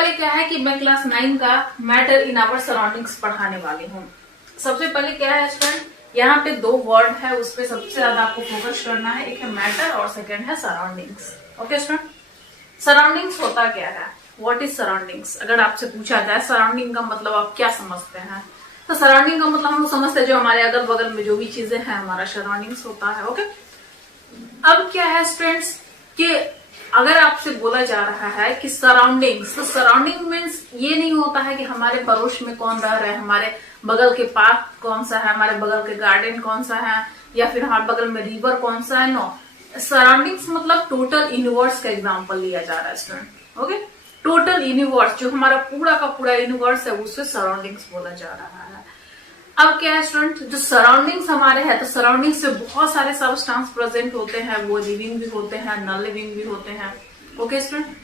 पहले क्या है कि मैं क्लास 9 का मैटर इन आवर सराउंडिंग्स पढ़ाने वाली हूँ। सबसे पहले क्या है स्टूडेंट, यहाँ पे दो वर्ड है, उस पर सबसे ज्यादा आपको फोकस करना है। एक है मैटर और सेकंड है सराउंडिंग्स। ओके स्टूडेंट, सराउंडिंग्स होता क्या है, व्हाट इज सराउंडिंग्स? अगर आपसे पूछा जाए सराउंडिंग का मतलब आप क्या समझते हैं, तो सराउंडिंग का मतलब हम लोग समझते हैं जो हमारे अगल बगल में जो भी चीजें हैं हमारा सराउंडिंग्स होता है। ओके, अब क्या है स्टूडेंट्स कि अगर आपसे बोला जा रहा है कि सराउंडिंग्स, तो सराउंडिंग मीन्स ये नहीं होता है कि हमारे पड़ोस में कौन रह रहा है, हमारे बगल के पार्क कौन सा है, हमारे बगल के गार्डन कौन सा है, या फिर हमारे बगल में रिवर कौन सा है। नो, सराउंडिंग्स मतलब टोटल यूनिवर्स का एग्जाम्पल लिया जा रहा है स्टूडेंट। ओके, टोटल यूनिवर्स जो हमारा पूरा का पूरा यूनिवर्स है उससे सराउंडिंग्स बोला जा रहा है। अब क्या है स्टूडेंट, जो सराउंडिंग्स हमारे हैं, तो सराउंडिंग्स में बहुत सारे सबस्टेंस प्रेजेंट होते हैं, वो लिविंग भी होते हैं, नॉन लिविंग भी होते हैं। ओके स्टूडेंट,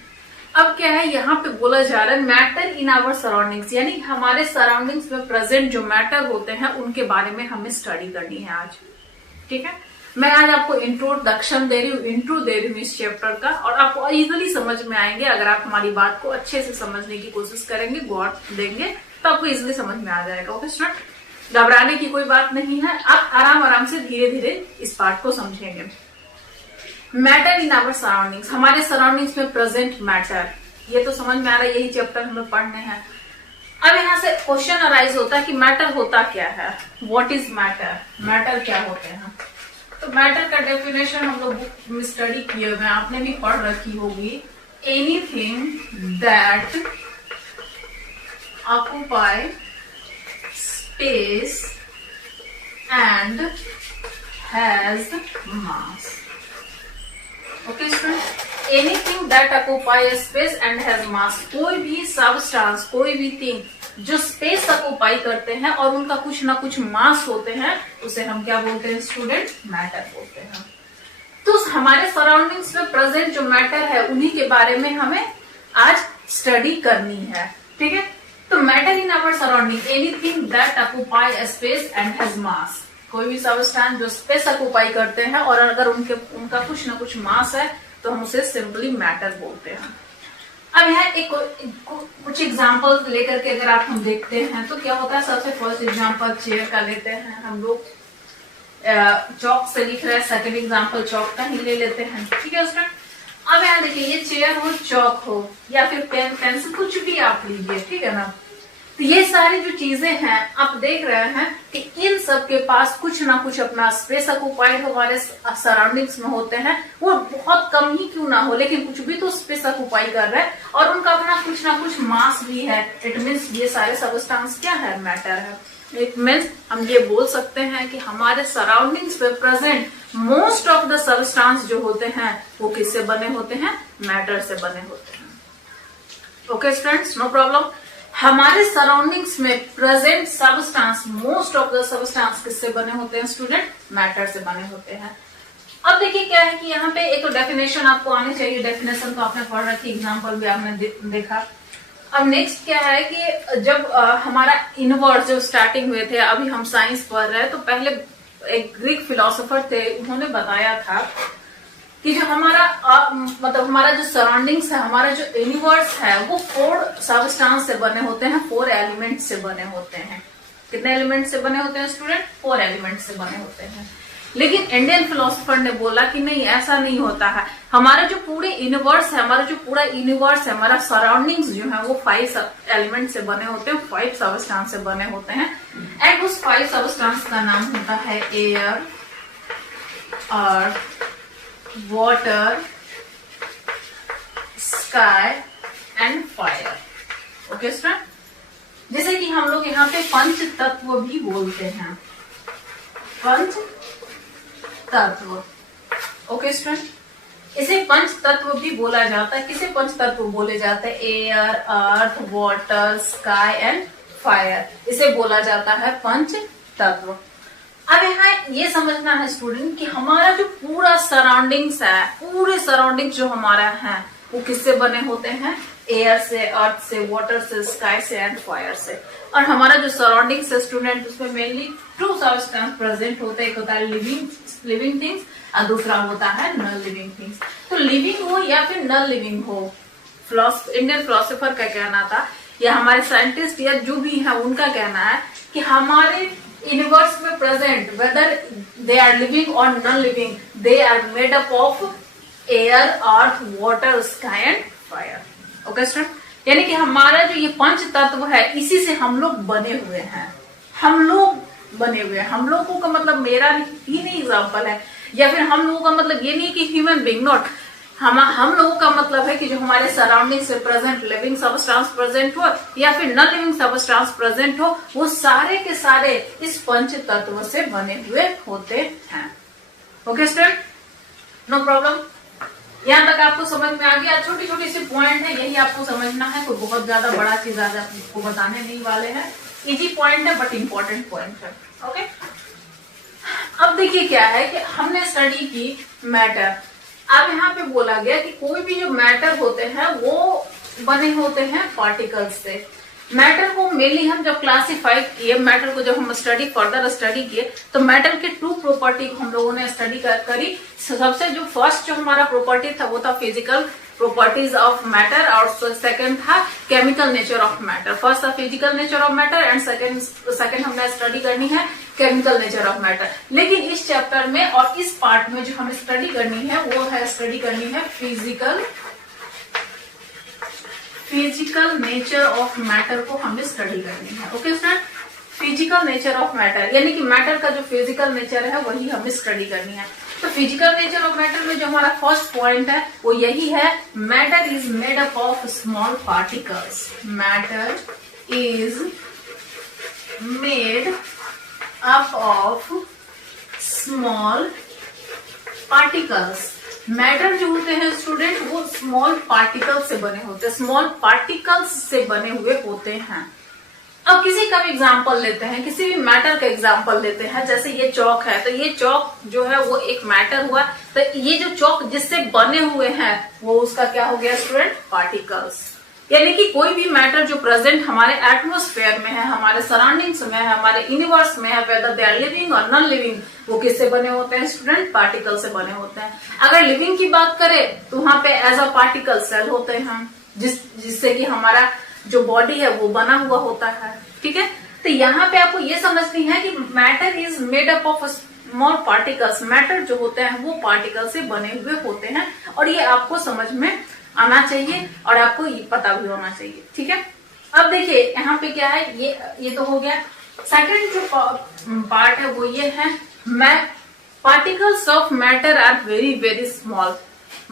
अब क्या है यहाँ पे बोला जा रहा है मैटर इन आवर सराउंडिंग्स, यानी हमारे सराउंडिंग्स में प्रेजेंट जो मैटर होते हैं उनके बारे में हमें स्टडी करनी है आज। ठीक है, मैं आज आपको इंट्रोडक्शन दे रही हूँ, इंट्रो दे रही हूँ इस चैप्टर का, और आपको इजिली समझ में आएंगे अगर आप हमारी बात को अच्छे से समझने की कोशिश करेंगे, गौर देंगे तो आपको इजिली समझ में आ जाएगा। ओके स्टूडेंट, घबराने की कोई बात नहीं है, आप आराम आराम से धीरे धीरे इस पार्ट को समझेंगे। मैटर इन आवर सराउंडिंग्स, हमारे सराउंडिंग्स में प्रेजेंट मैटर, ये तो समझ में आ रहा है, यही चैप्टर हम लोग पढ़ने हैं। अब यहाँ से क्वेश्चन अराइज होता है कि मैटर होता क्या है, व्हाट इज मैटर, मैटर क्या होते हैं। तो मैटर का डेफिनेशन हम लोग बुक में स्टडी किए हुए हैं, आपने भी पढ़ रखी होगी। Anything that occupy space and has mass. Okay student, anything that occupy a space and has mass, कोई भी सबस्टांस, कोई भी थिंग जो स्पेस ऑक्यूपाई करते हैं और उनका कुछ ना कुछ मास होते हैं, उसे हम क्या बोलते हैं स्टूडेंट, मैटर बोलते हैं। तो हमारे सराउंडिंग्स में प्रेजेंट जो मैटर है उन्हीं के बारे में हमें आज स्टडी करनी है। ठीक है, तो matter in our surrounding, anything that occupy space and has mass, कोई भी सबस्टेंस जो स्पेस ऑक्यूपाई करते हैं और अगर उनका कुछ ना कुछ मास है तो हम उसे सिंपली मैटर बोलते हैं। अब यहाँ कुछ एग्जांपल लेकर के अगर आप हम देखते हैं तो क्या होता है, सबसे फर्स्ट एग्जांपल चेयर का लेते हैं हम लोग, चौक से लिख रहे हैं, सेकंड एग्जांपल चौक का ही ले लेते हैं। ठीक है स्टूडेंट, अब यहाँ देखिए, ये चेयर हो, चौक हो, या फिर पेन पेंसिल, कुछ भी आप लीजिए, ठीक है ना। तो ये सारी जो चीजें हैं आप देख रहे हैं कि इन सब के पास कुछ ना कुछ अपना स्पेस ऑक्यूपाइड हमारे सराउंडिंग्स में होते हैं, वो बहुत कम ही क्यों ना हो, लेकिन कुछ भी तो स्पेस ऑक्यूपाई कर रहे हैं और उनका अपना कुछ ना कुछ मास भी है। इट मीन्स ये सारे सबस्टेंस क्या है, मैटर है। इट मीन्स हम ये बोल सकते हैं कि हमारे सराउंडिंग्स पे present most of the substance जो होते हैं वो किससे बने होते हैं, मैटर से बने होते हैं। Okay students, no problem. हमारे सराउंडिंग्स में present substance, most of the substance किससे बने होते हैं स्टूडेंट, मैटर से बने होते हैं। अब देखिए क्या है कि यहाँ पे एक तो डेफिनेशन आपको आनी चाहिए, डेफिनेशन तो आपने पढ़ रखी, एग्जाम्पल भी आपने देखा। अब नेक्स्ट क्या है कि जब हमारा यूनिवर्स जो स्टार्टिंग हुए थे, अभी हम साइंस पढ़ रहे हैं, तो पहले एक ग्रीक फिलोसोफर थे, उन्होंने बताया था कि जो हमारा मतलब हमारा जो सराउंडिंग्स है, हमारा जो यूनिवर्स है वो 4 सबस्टेंस से बने होते हैं, 4 एलिमेंट से बने होते हैं। कितने एलिमेंट से बने होते हैं स्टूडेंट, 4 एलिमेंट से बने होते हैं। लेकिन इंडियन फिलोसोफर ने बोला कि नहीं, ऐसा नहीं होता है, हमारा जो पूरे यूनिवर्स है, हमारा जो पूरा यूनिवर्स है, हमारा सराउंडिंग्स जो है वो 5 एलिमेंट से बने होते हैं, 5 सबस्टेंस से बने होते हैं। एंड उस 5 सबस्टेंस का नाम होता है air, earth, water, sky and fire. Okay student, जैसे कि हम लोग यहाँ पे पंच तत्व भी बोलते हैं, पंच तत्व। ओके स्टूडेंट, इसे पंच तत्व भी बोला जाता है। किसे पंच तत्व बोले जाते हैं, air, earth, water, sky and fire, इसे बोला जाता है पंच तत्व। अब यहाँ ये समझना है स्टूडेंट कि हमारा जो पूरा सराउंडिंग्स है, पूरे सराउंडिंग्स जो हमारा है वो किससे बने होते हैं, एयर से, अर्थ से, वाटर से, स्काई से एंड फायर से। और हमारा जो सराउंडिंग्स है स्टूडेंट, उसमें मेनली 2 सबस्टेंस प्रेजेंट होते हैं, एक होता है लिविंग थिंग्स और दूसरा होता है नॉन लिविंग थिंग्स। तो लिविंग हो या फिर नॉन लिविंग हो, इंडियन फिलोसोफर का कहना था, या हमारे साइंटिस्ट या जो भी है उनका कहना है कि हमारे यूनिवर्स में present whether they are living और non living, they are made up of air, earth, water, sky and fire. Okay student, यानी कि हमारा जो ये पंच तत्व है इसी से हम लोग बने हुए हैं। हम लोग बने हुए हैं, हम लोगों का मतलब मेरा ही नहीं एग्जाम्पल है, या फिर हम लोगों का मतलब ये नहीं कि ह्यूमन बीइंग, नॉट, हम लोगों का मतलब है कि जो हमारे सराउंडिंग से प्रेजेंट लिविंग सबस्टांस प्रेजेंट हो या फिर नॉन लिविंग सबस्टांस प्रेजेंट हो, वो सारे के सारे इस पंच तत्व से बने हुए होते हैं। ओके स्टूडेंट, नो प्रॉब्लम, यहाँ तक आपको समझ में आ गया। छोटी छोटी सी पॉइंट है, यही आपको समझना है, कोई बहुत ज्यादा बड़ा चीज आज आपको बताने नहीं वाले हैं। इजी पॉइंट है बट इंपॉर्टेंट पॉइंट है। ओके, अब देखिए क्या है कि हमने स्टडी की मैटर। अब यहाँ पे बोला गया कि कोई भी जो मैटर होते हैं वो बने होते हैं पार्टिकल्स से। मैटर को मेनली हम जब क्लासिफाई किए, मैटर को जब हम फर्दर स्टडी किए, तो मैटर के 2 प्रॉपर्टी को हम लोगों ने स्टडी करी। सबसे जो फर्स्ट जो हमारा प्रॉपर्टी था वो था फिजिकल प्रॉपर्टीज ऑफ मैटर, और सेकंड था chemical nature of matter. First था physical nature of matter and second हमने स्टडी करनी है केमिकल नेचर ऑफ मैटर। लेकिन इस चैप्टर में और इस पार्ट में जो हमें स्टडी करनी है वो है स्टडी करनी है फिजिकल नेचर ऑफ मैटर को हमें स्टडी करनी है। Okay student, physical nature of matter यानी कि मैटर का जो फिजिकल नेचर है वही हमें स्टडी करनी है। तो फिजिकल नेचर ऑफ मैटर में जो हमारा फर्स्ट पॉइंट है वो यही है, matter is made up of small particles. Matter is made up of small particles. Matter जो होते हैं स्टूडेंट वो स्मॉल पार्टिकल्स से बने होते हैं, स्मॉल पार्टिकल्स से बने हुए होते हैं। अब किसी का भी एग्जाम्पल लेते हैं, किसी भी मैटर का एग्जाम्पल लेते हैं, जैसे ये चौक है, तो ये चौक जो है वो एक मैटर हुआ, तो ये जो चौक जिससे बने हुए हैं वो उसका क्या हो गया स्टूडेंट, पार्टिकल्स। यानी कि कोई भी मैटर जो प्रेजेंट हमारे एटमोस्फेयर में है, हमारे सराउंडिंग्स में है, हमारे यूनिवर्स में है, वेदर दे आर लिविंग और नॉन लिविंग, वो किससे बने होते हैं स्टूडेंट, पार्टिकल से बने होते हैं। अगर लिविंग की बात करें तो वहां पे एज अ पार्टिकल सेल होते हैं, जिससे कि हमारा जो बॉडी है वो बना हुआ होता है। ठीक है, तो यहाँ पे आपको ये समझनी है कि matter is made up of small particles. Matter जो होते हैं वो पार्टिकल से बने हुए होते हैं, और ये आपको समझ में आना चाहिए और आपको ये पता भी होना चाहिए। ठीक है, अब देखिए यहाँ पे क्या है, ये तो हो गया। सेकंड जो पार्ट है वो ये है, particles of matter are very very small.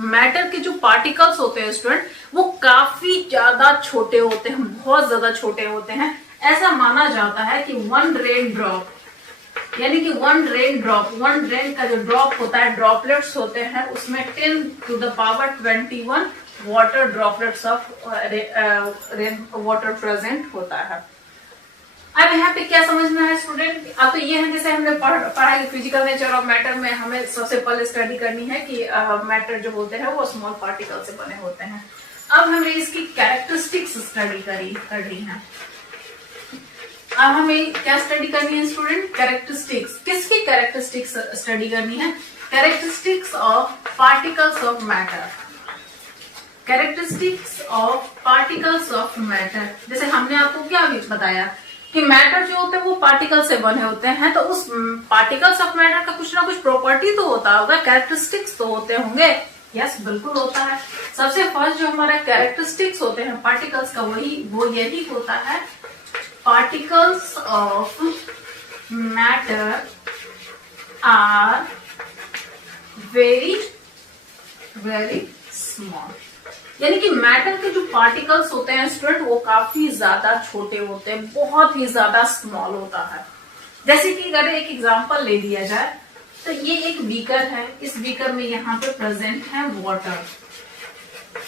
Matter के जो पार्टिकल्स होते हैं स्टूडेंट वो काफी ज्यादा छोटे होते हैं, बहुत ज्यादा छोटे होते हैं। ऐसा माना जाता है कि 1 रेन ड्रॉप, यानी कि 1 रेन का जो ड्रॉप होता है, ड्रॉपलेट्स होते हैं, उसमें 10⁻21 water droplets of rain water present होता है। अब यहाँ पे क्या समझना है स्टूडेंट, अब तो ये है जैसे हमने पढ़ा कि फिजिकल नेचर ऑफ मैटर में हमें सबसे पहले स्टडी करनी है कि मैटर जो होते हैं वो स्मॉल पार्टिकल से बने होते हैं। अब हमें इसकी कैरेक्टरिस्टिक्स स्टडी करनी है। अब हमें क्या स्टडी करनी है स्टूडेंट, कैरेक्टरिस्टिक्स। किसकी कैरेक्टरिस्टिक्स स्टडी करनी है, characteristics of particles of matter. Characteristics of particles of matter, जैसे हमने आपको क्या अभी बताया कि मैटर जो होते हैं वो पार्टिकल से बने होते हैं, तो उस पार्टिकल्स ऑफ मैटर का कुछ ना कुछ प्रॉपर्टी तो होता होगा, कैरेक्टरिस्टिक्स तो होते होंगे। यस, बिल्कुल होता है। सबसे फर्स्ट जो हमारा कैरेक्टरिस्टिक्स होते हैं पार्टिकल्स का वो यही होता है, particles of matter are very very small. यानी कि मैटर के जो पार्टिकल्स होते हैं स्टूडेंट वो काफी ज्यादा छोटे होते हैं, बहुत ही ज्यादा स्मॉल होता है। जैसे कि अगर एक एग्जांपल ले लिया जाए तो ये एक बीकर है, इस बीकर में यहाँ पे प्रेजेंट है वाटर।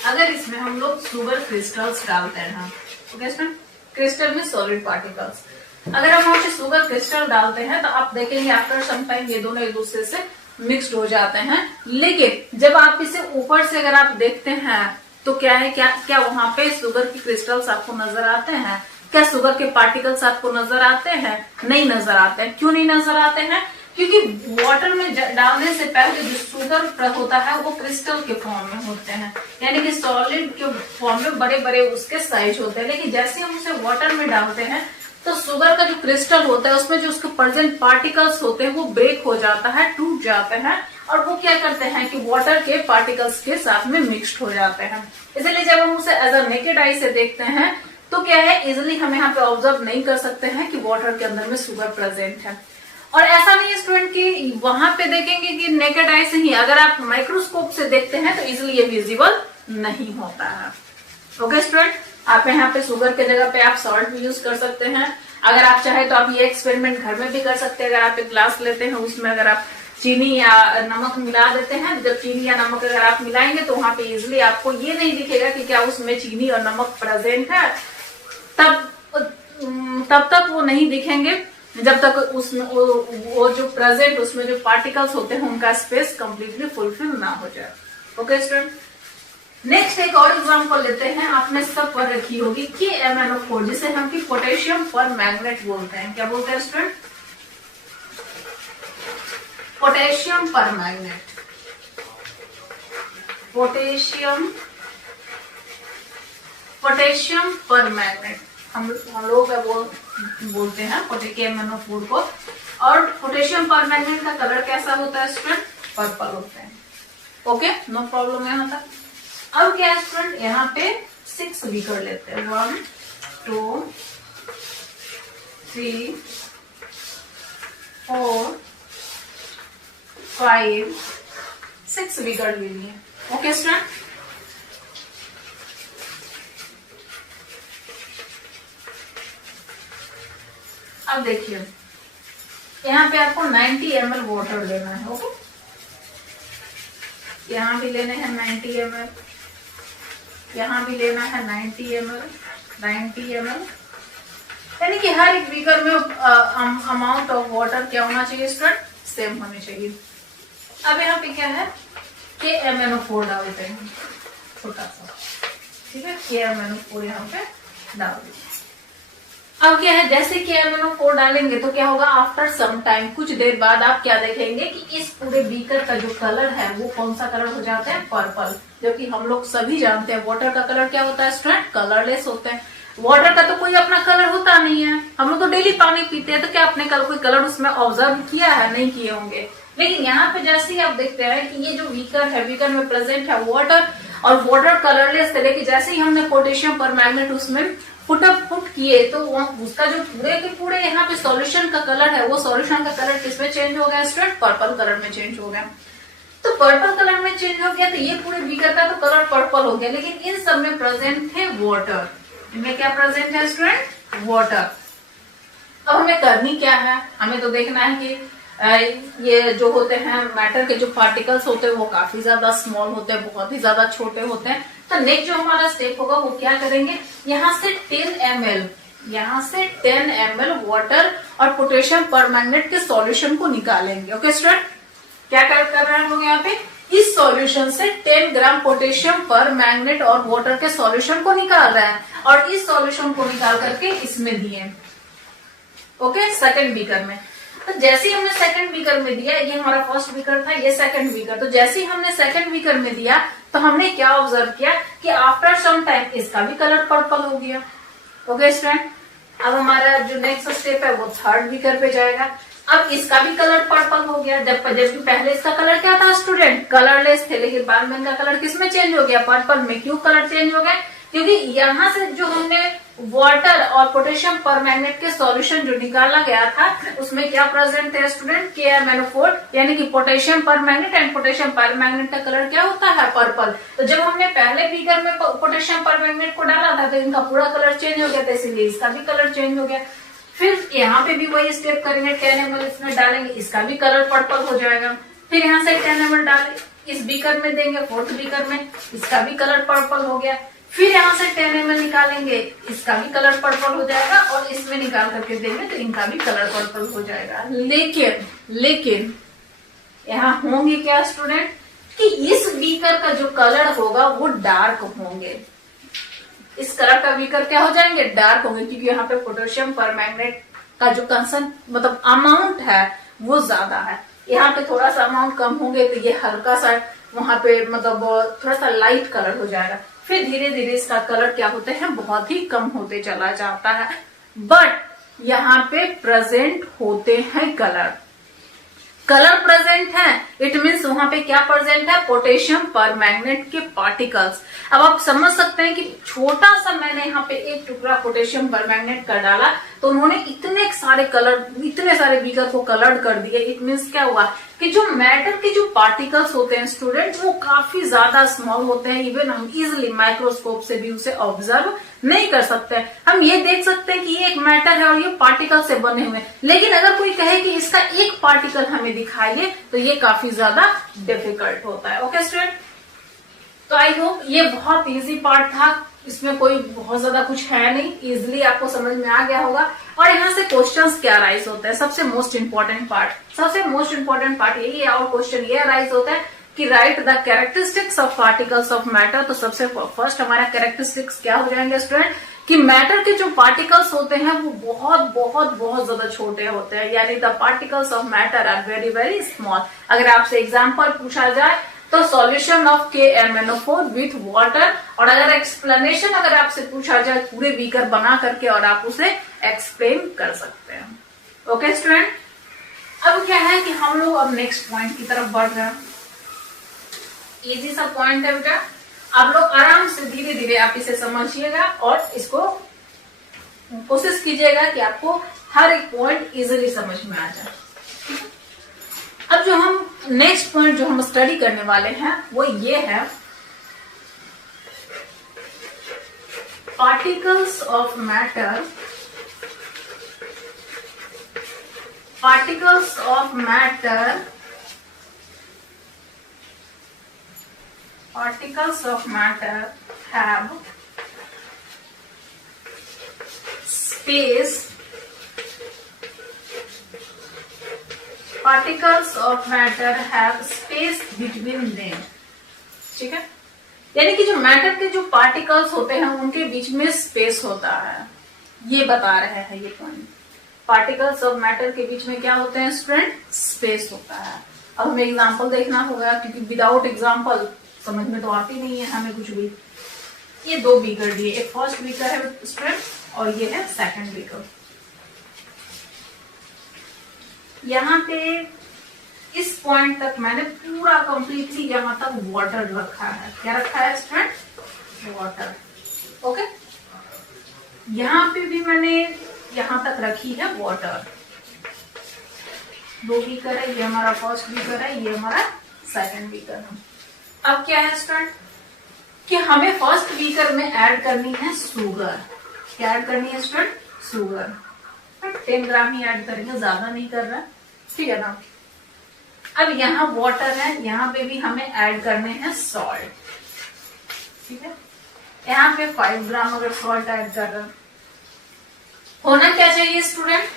अगर इसमें हम लोग शुगर क्रिस्टल्स डालते हैं, ओके स्टूडेंट, क्रिस्टल में सॉलिड पार्टिकल्स, अगर हम वहां पे शुगर क्रिस्टल डालते हैं तो आप देखेंगे आफ्टर सम टाइम ये दोनों एक दूसरे से मिक्स्ड हो जाते हैं। लेकिन जब आप इसे ऊपर से अगर आप देखते हैं तो क्या है, क्या वहां पे शुगर की क्रिस्टल्स आपको नजर आते हैं? क्या शुगर के पार्टिकल्स आपको नजर आते हैं? नहीं नजर आते हैं। क्यों नहीं नजर आते हैं? क्योंकि वाटर में डालने से पहले जो शुगर होता है वो क्रिस्टल के फॉर्म में होते हैं, यानी कि सॉलिड के फॉर्म में बड़े बड़े उसके साइज होते हैं। लेकिन जैसे हम उसे वाटर में डालते हैं तो शुगर का जो क्रिस्टल होता है उसमें जो उसके प्रेजेंट पार्टिकल्स होते हैं वो ब्रेक हो जाता है, टूट जाते हैं, और वो क्या करते हैं कि वाटर के पार्टिकल्स के साथ में मिक्स्ड हो जाते हैं। इसलिए जब हम उसे एज अ नेकेड आई से देखते हैं तो क्या है, इजिली हम यहाँ पे ऑब्जर्व नहीं कर सकते हैं कि वाटर के अंदर में शुगर प्रेजेंट है। और ऐसा नहीं है स्टूडेंट कि वहां पे देखेंगे कि नेकेड आई से ही, अगर आप माइक्रोस्कोप से देखते हैं तो इजिली ये विजिबल नहीं होता है। ओके स्टूडेंट, आप यहाँ पे शुगर के जगह पे आप सॉल्ट भी यूज कर सकते हैं। अगर आप चाहे तो आप ये एक्सपेरिमेंट घर में भी कर सकते हैं। अगर आप एक ग्लास लेते हैं उसमें अगर आप चीनी या नमक मिला देते हैं, जब चीनी या नमक अगर आप मिलाएंगे तो वहां पे इजिली आपको ये नहीं दिखेगा कि क्या उसमें चीनी और नमक प्रेजेंट है, तब तक वो नहीं दिखेंगे जब तक उसमें वो जो प्रेजेंट उसमें जो पार्टिकल्स होते हैं उनका स्पेस कंप्लीटली फुलफिल ना हो जाए। ओके स्टूडेंट, नेक्स्ट एक और एग्जांपल लेते हैं। आपने सब पढ़ रखी होगी KMnO4, जिसे हम की पोटेशियम पर मैग्नेट बोलते हैं। क्या बोलते हैं स्टूडेंट? पोटेशियम पर मैग्नेट। पोटेशियम पर मैग्नेट हम लोग वो बोलते हैं KMnO4 को। और पोटेशियम पर मैग्नेट का कलर कैसा होता है स्टूडेंट? पर्पल होता है। ओके, नो प्रॉब्लम यहाँ तक। अब क्या है स्टूडेंट, यहाँ पे 6 बीकर लेते हैं। 1 2 3 4 5 6 बीकर ले लिए। ओके स्टूडेंट, अब देखिए यहाँ पे आपको 90 ml वाटर लेना है। ओके, यहाँ भी लेने हैं 90 ml, यहाँ भी लेना है 90 ml, यानी कि हर एक बीकर में अमाउंट ऑफ वाटर क्या होना चाहिए स्टूडेंट? सेम होनी चाहिए। अब यहाँ पे क्या है, KMnO4 डालते हैं छोटा सा, ठीक है। KMnO4 यहाँ पे डाल दीजिए। अब क्या है, जैसे KMnO4 डालेंगे तो क्या होगा, आफ्टर सम टाइम, कुछ देर बाद आप क्या देखेंगे कि इस पूरे बीकर का जो कलर है वो कौन सा कलर हो जाता है? पर्पल। जबकि हम लोग सभी जानते हैं वाटर का कलर क्या होता है स्टूडेंट? कलरलेस होता है। वाटर का तो कोई अपना कलर होता नहीं है। हम लोग तो डेली पानी पीते हैं, तो क्या अपने कोई कलर उसमें ऑब्जर्व किया है? नहीं किए होंगे। लेकिन यहाँ पे जैसे ही आप देखते हैं कि ये जो बीकर है, बीकर में प्रेजेंट है वाटर, और वाटर कलरलेस है, लेकिन जैसे ही हमने पोटेशियम पर मैग्नेट उसमें पुट किए तो उसका जो पूरे के पूरे यहाँ पे सॉल्यूशन का कलर है, वो सॉल्यूशन का कलर किसमें चेंज हो गया स्टूडेंट? पर्पल कलर में चेंज हो गया। तो पर्पल कलर में चेंज हो गया तो ये पूरे बीकर का तो कलर पर्पल हो गया, लेकिन इन सब में प्रेजेंट थे वाटर। इनमें क्या प्रेजेंट है स्टूडेंट? वाटर। अब हमें करनी क्या है, हमें तो देखना है कि ये जो होते हैं मैटर के जो पार्टिकल्स होते हैं वो काफी ज्यादा स्मॉल होते हैं, बहुत ही ज्यादा छोटे होते हैं। तो नेक्स्ट जो हमारा स्टेप होगा वो क्या करेंगे, यहाँ से 10 ml वाटर और पोटेशियम परमैंगनेट के सॉल्यूशन को निकालेंगे। ओके स्टूडेंट, क्या कर रहे हैं हम लोग यहाँ पे, इस सॉल्यूशन से 10 ग्राम पोटेशियम परमैंगनेट और वाटर के सॉल्यूशन को निकाल रहे हैं, और इस सॉल्यूशन को निकाल करके इसमें दिए। ओके, सेकंड बीकर में। तो जैसे ही हमने सेकंड बीकर में दिया, ये हमारा फर्स्ट बीकर था, ये सेकंड बीकर, तो जैसे ही हमने सेकंड बीकर में दिया तो हमने क्या ऑब्जर्व किया कि आफ्टर सम टाइम इसका भी कलर पर्पल हो गया। ओके स्टूडेंट, अब हमारा जो नेक्स्ट स्टेप है वो थर्ड बीकर पे जाएगा। अब इसका भी कलर पर्पल हो गया, जबकि पहले इसका कलर क्या था स्टूडेंट? कलरलेस थे, लेकिन बाद में इनका कलर किसमें चेंज हो गया? पर्पल में। क्यों कलर चेंज हो गया? क्योंकि यहाँ से जो हमने वाटर और पोटेशियम परमैंगनेट के सॉल्यूशन जो निकाला गया था उसमें क्या प्रेजेंट है स्टूडेंट? KMnO4, यानी कि potassium permanganate and potassium permanganate का कलर क्या होता है? पर्पल। तो जब हमने पहले बीकर में पोटेशियम परमैंगनेट को डाला था तो इनका पूरा कलर चेंज हो गया था, इसीलिए इसका भी कलर चेंज हो गया। फिर यहाँ पे भी वही स्टेप करेंगे, 10 ml इसमें डालेंगे, इसका भी कलर पर्पल हो जाएगा। फिर यहाँ से 10 ml डालेंगे, इस बीकर में देंगे, फोर्थ बीकर में, इसका भी कलर पर्पल हो गया। फिर यहाँ से 10 ml निकालेंगे, इसका भी कलर पर्पल हो जाएगा, और इसमें निकाल करके देंगे तो इनका भी कलर पर्पल हो जाएगा। लेकिन यहाँ होंगे क्या स्टूडेंट कि इस बीकर का जो कलर होगा वो डार्क होंगे। इस कलर का बीकर क्या हो जाएंगे? डार्क होंगे, क्योंकि यहाँ पे पोटेशियम परमैंगनेट का जो कंसंट मतलब अमाउंट है वो ज्यादा है। यहाँ पे थोड़ा सा अमाउंट कम होंगे तो ये हल्का सा वहां पे मतलब थोड़ा सा लाइट कलर हो जाएगा, फिर धीरे धीरे इसका कलर क्या होते हैं बहुत ही कम होते चला जाता है। बट यहाँ पे प्रेजेंट होते हैं कलर प्रेजेंट है, इट मीन्स वहां पे क्या प्रेजेंट है, पोटेशियम परमैंगनेट के पार्टिकल्स। अब आप समझ सकते हैं कि छोटा सा मैंने यहाँ पे एक टुकड़ा पोटेशियम परमैंगनेट का डाला तो उन्होंने इतने सारे बीकर को कलर्ड कर दिए। इट मीन्स क्या हुआ कि जो मैटर के जो पार्टिकल्स होते हैं स्टूडेंट वो काफी ज्यादा स्मॉल होते हैं, इवन हम इजिली माइक्रोस्कोप से भी उसे ऑब्जर्व नहीं कर सकते। हम ये देख सकते हैं कि ये एक मैटर है और ये पार्टिकल से बने हुए हैं, लेकिन अगर कोई कहे कि इसका एक पार्टिकल हमें दिखाई दे तो ये काफी ज्यादा डिफिकल्ट होता है। ओके स्टूडेंट, तो आई होप ये बहुत इजी पार्ट था, इसमें कोई बहुत ज्यादा कुछ है नहीं, इजिली आपको समझ में आ गया होगा। और यहाँ से क्वेश्चंस क्या राइज होते हैं, सबसे मोस्ट इंपॉर्टेंट पार्ट यही है। और क्वेश्चन ये राइज होता है कि right the characteristics of particles of matter. तो सबसे फर्स्ट हमारा कैरेक्टरिस्टिक्स क्या हो जाएंगे स्टूडेंट कि मैटर के जो पार्टिकल्स होते हैं वो बहुत बहुत बहुत ज्यादा छोटे होते हैं, यानी the particles of matter are very very small. अगर आपसे एग्जाम्पल पूछा जाए तो solution of KMnO4 with water, और अगर एक्सप्लेनेशन अगर आपसे पूछा जाए पूरे बीकर बना करके और आप उसे एक्सप्लेन कर सकते हैं। ओके स्टूडेंट, अब क्या है कि हम लोग अब नेक्स्ट पॉइंट की तरफ बढ़ रहे हैं। इजी सा पॉइंट है बेटा, आप लोग आराम से धीरे धीरे आप इसे समझिएगा और इसको कोशिश कीजिएगा कि आपको हर एक पॉइंट इजीली समझ में आ जाए। अब जो हम नेक्स्ट पॉइंट जो हम स्टडी करने वाले हैं वो ये है particles of matter. Particles of matter have space between them। ठीक है, यानी कि जो मैटर के जो पार्टिकल्स होते हैं उनके बीच में स्पेस होता है, ये बता रहे हैं ये पॉइंट। पार्टिकल्स ऑफ मैटर के बीच में क्या होते हैं स्टूडेंट, स्पेस होता है। अब हमें एग्जांपल देखना होगा क्योंकि विदाउट एग्जांपल समझ में तो आती नहीं है हमें कुछ भी। ये दो बीकर दिए, एक फर्स्ट बीकर है स्टूडेंट और ये है सेकंड बीकर। यहाँ पे इस पॉइंट तक मैंने पूरा कंप्लीटली यहाँ तक वाटर रखा है। क्या रखा है स्टूडेंट, वाटर। ओके, यहाँ पे भी मैंने यहाँ तक रखी है वाटर। दो बीकर है, ये हमारा फर्स्ट बीकर है, ये हमारा सेकंड बीकर है। अब क्या है स्टूडेंट कि हमें फर्स्ट बीकर में ऐड करनी है शुगर। क्या ऐड करनी है स्टूडेंट, शुगर। 10 ग्राम ही ऐड करेंगे, ज्यादा नहीं कर रहा, ठीक है ना। अब यहाँ वाटर है, यहाँ पे भी हमें ऐड करने हैं सॉल्ट। ठीक है, यहाँ पे 5 ग्राम अगर सॉल्ट ऐड कर रहे हैं, होना क्या चाहिए स्टूडेंट।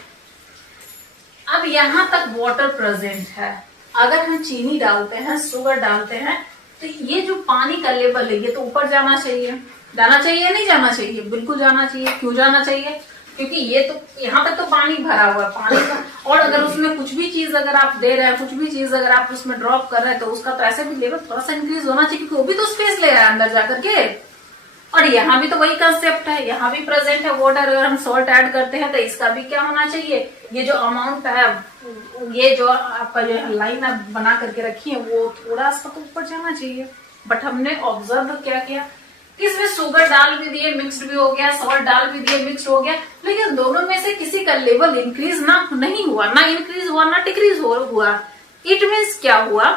अब यहाँ तक वाटर प्रेजेंट है, अगर हम चीनी डालते हैं, शुगर डालते हैं, तो ये जो पानी का लेवल है ये तो ऊपर जाना चाहिए। नहीं जाना चाहिए, बिल्कुल जाना चाहिए। क्यों जाना चाहिए, क्योंकि ये तो यहाँ तक तो पानी भरा हुआ है, पानी का, और अगर उसमें कुछ भी चीज अगर आप दे रहे हैं, कुछ भी चीज अगर आप उसमें ड्रॉप कर रहे हैं तो उसका तो ऐसे भी लेवल थोड़ा सा इंक्रीज होना चाहिए, क्योंकि वो भी तो स्पेस ले रहा है अंदर जाकर के। और यहाँ भी तो वही कंसेप्ट है, यहाँ भी प्रेजेंट है वाटर। अगर हम सॉल्ट ऐड करते हैं तो इसका भी क्या होना चाहिए, ये जो अमाउंट है, ये जो आपका जो लाइन आप बना करके रखी है वो थोड़ा सा तो ऊपर जाना चाहिए। बट हमने ऑब्जर्व क्या किया, इसमें शुगर डाल भी दिए, मिक्स्ड भी हो गया, सॉल्ट डाल भी दिए, मिक्स्ड हो गया, लेकिन दोनों में से किसी का लेवल इंक्रीज नहीं हुआ, ना इंक्रीज हुआ ना डिक्रीज हुआ। इट मीन्स क्या हुआ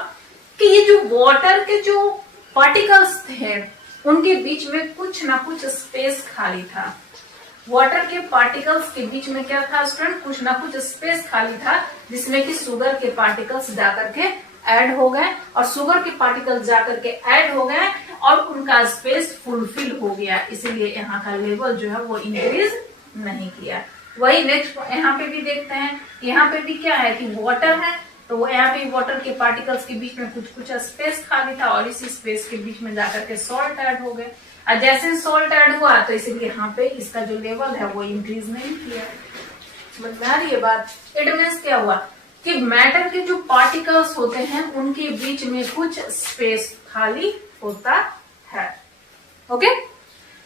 कि ये जो वाटर के जो पार्टिकल्स थे उनके बीच में कुछ ना कुछ स्पेस खाली था। वाटर के पार्टिकल्स के बीच में क्या था स्टूडेंट, कुछ ना कुछ स्पेस खाली था, जिसमें कि शुगर के पार्टिकल्स जाकर के ऐड हो गए, और शुगर के पार्टिकल्स जाकर के ऐड हो गए और उनका स्पेस फुलफिल हो गया, इसीलिए यहाँ का लेवल जो है वो इंक्रीज नहीं किया। वही नेक्स्ट यहाँ पे भी देखते हैं, यहाँ पे भी क्या है कि वाटर है, तो वो यहाँ पे वाटर के पार्टिकल्स के बीच में कुछ स्पेस खाली था, और इसी स्पेस के बीच में जाकर के सॉल्ट ऐड हो गए। और जैसे सॉल्ट ऐड हुआ तो इसीलिए यहाँ पे इसका जो लेवल है वो इंक्रीज नहीं किया। समझ में आ रही है बात। इट मीन्स क्या हुआ कि मैटर के जो पार्टिकल्स होते हैं उनके बीच में कुछ स्पेस खाली होता है। ओके,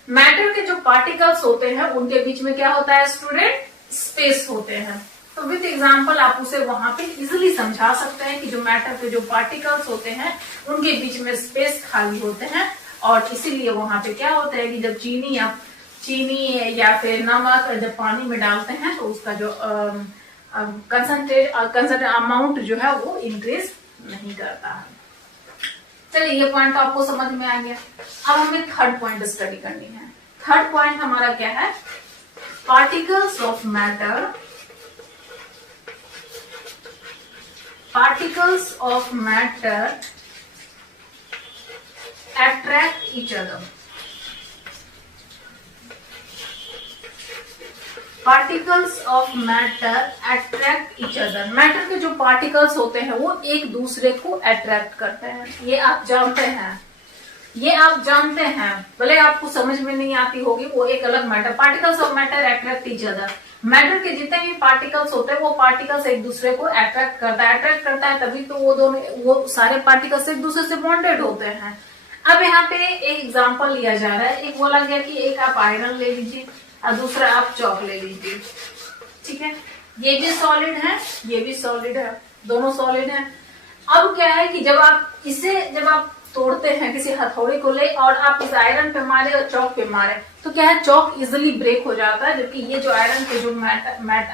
मैटर के जो पार्टिकल्स होते हैं उनके बीच में क्या होता है स्टूडेंट, स्पेस होते हैं। तो विद एग्जांपल आप उसे वहां पे इजिली समझा सकते हैं कि जो मैटर के जो पार्टिकल्स होते हैं उनके बीच में स्पेस खाली होते हैं, और इसीलिए वहां पे क्या होता है कि जब चीनी या फिर नमक जब पानी में डालते हैं तो उसका जो कंसंट्रेट अमाउंट जो है वो इंक्रीज नहीं करता है। चलिए ये पॉइंट तो आपको समझ में आ गया। अब हमें थर्ड पॉइंट स्टडी करनी है। थर्ड पॉइंट हमारा क्या है, particles of matter attract each other. Particles of matter attract each other. Matter के जो पार्टिकल्स होते हैं वो एक दूसरे को अट्रैक्ट करते हैं, ये आप जानते हैं, भले आपको समझ में नहीं आती होगी, वो एक अलग matter. Particles of matter attract each other. Matter के जितने भी पार्टिकल्स होते हैं वो पार्टिकल्स एक दूसरे को अट्रैक्ट करता है तभी तो वो सारे पार्टिकल्स एक दूसरे से बॉन्डेड होते हैं। अब यहाँ पे एक एग्जांपल लिया जा रहा है। एक बोला गया कि एक आप आयरन ले लीजिए और दूसरा आप चॉक ले लीजिए, ठीक है, ये भी सॉलिड है, ये भी सॉलिड है, दोनों सॉलिड है। अब क्या है कि जब आप तोड़ते हैं किसी हथौड़े को ले और आप इस आयरन पे मारे और चॉक पे मारे तो क्या है, चॉक इजिली ब्रेक हो जाता है, जबकि ये जो आयरन के जो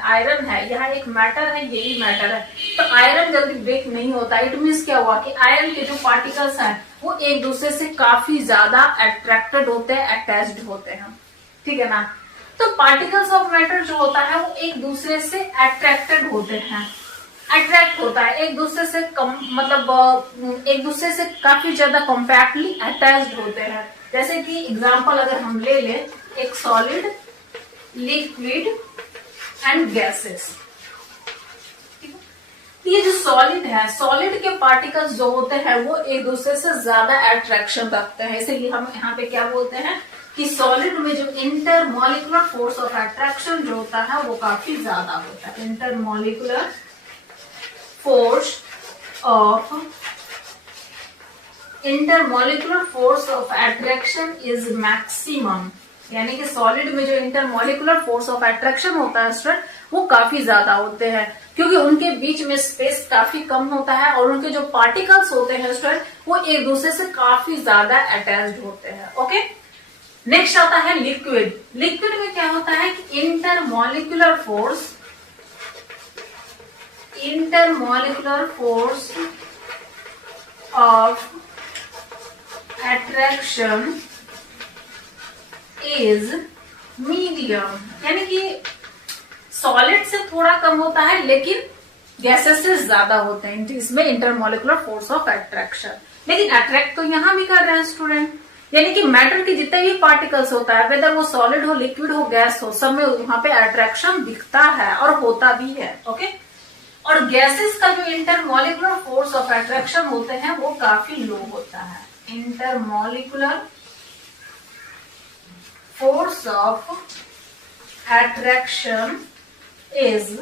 आयरन है, यहाँ एक मैटर है, ये भी मैटर है, तो आयरन जल्दी ब्रेक नहीं होता। इट मीन्स क्या हुआ कि आयरन के जो पार्टिकल्स हैं वो एक दूसरे से काफी ज्यादा अट्रैक्टेड होते हैं, अटैच्ड होते हैं, ठीक है ना। तो पार्टिकल्स ऑफ मैटर जो होता है वो एक दूसरे से अट्रैक्टेड होते हैं, अट्रैक्ट होता है एक दूसरे से एक दूसरे से काफी ज्यादा कॉम्पैक्टली अटैच्ड होते हैं। जैसे कि एग्जांपल अगर हम ले लें, एक सॉलिड, लिक्विड एंड गैसेस। ये जो सॉलिड है, सॉलिड के पार्टिकल्स जो होते हैं वो एक दूसरे से ज्यादा अट्रैक्शन रखते हैं, इसीलिए हम यहाँ पे क्या बोलते हैं कि सॉलिड में जो इंटरमॉलिक्यूलर फोर्स ऑफ अट्रैक्शन जो होता है वो काफी ज्यादा होता है। Intermolecular force of attraction is maximum, यानी कि सॉलिड में जो इंटरमॉलिक्यूलर फोर्स ऑफ अट्रैक्शन होता है स्टूडेंट वो काफी ज्यादा होते हैं, क्योंकि उनके बीच में स्पेस काफी कम होता है और उनके जो पार्टिकल्स होते हैं स्टूडेंट वो एक दूसरे से काफी ज्यादा अटैच्ड होते हैं। ओके, नेक्स्ट आता है लिक्विड। लिक्विड में क्या होता है कि intermolecular force of attraction is medium, यानी कि सॉलिड से थोड़ा कम होता है लेकिन गैसेस से ज्यादा होते हैं इसमें इंटरमॉलिक्यूलर फोर्स ऑफ अट्रैक्शन। लेकिन अट्रैक्ट तो यहां भी कर रहे हैं स्टूडेंट, यानी कि मैटर के जितने भी पार्टिकल्स होता है, वेदर वो सॉलिड हो, लिक्विड हो, गैस हो, सब में वहां पे अट्रैक्शन दिखता है और होता भी है। ओके, और गैसेस का जो इंटरमॉलिक्यूलर फोर्स ऑफ अट्रैक्शन होते हैं वो काफी लो होता है। Intermolecular force of attraction is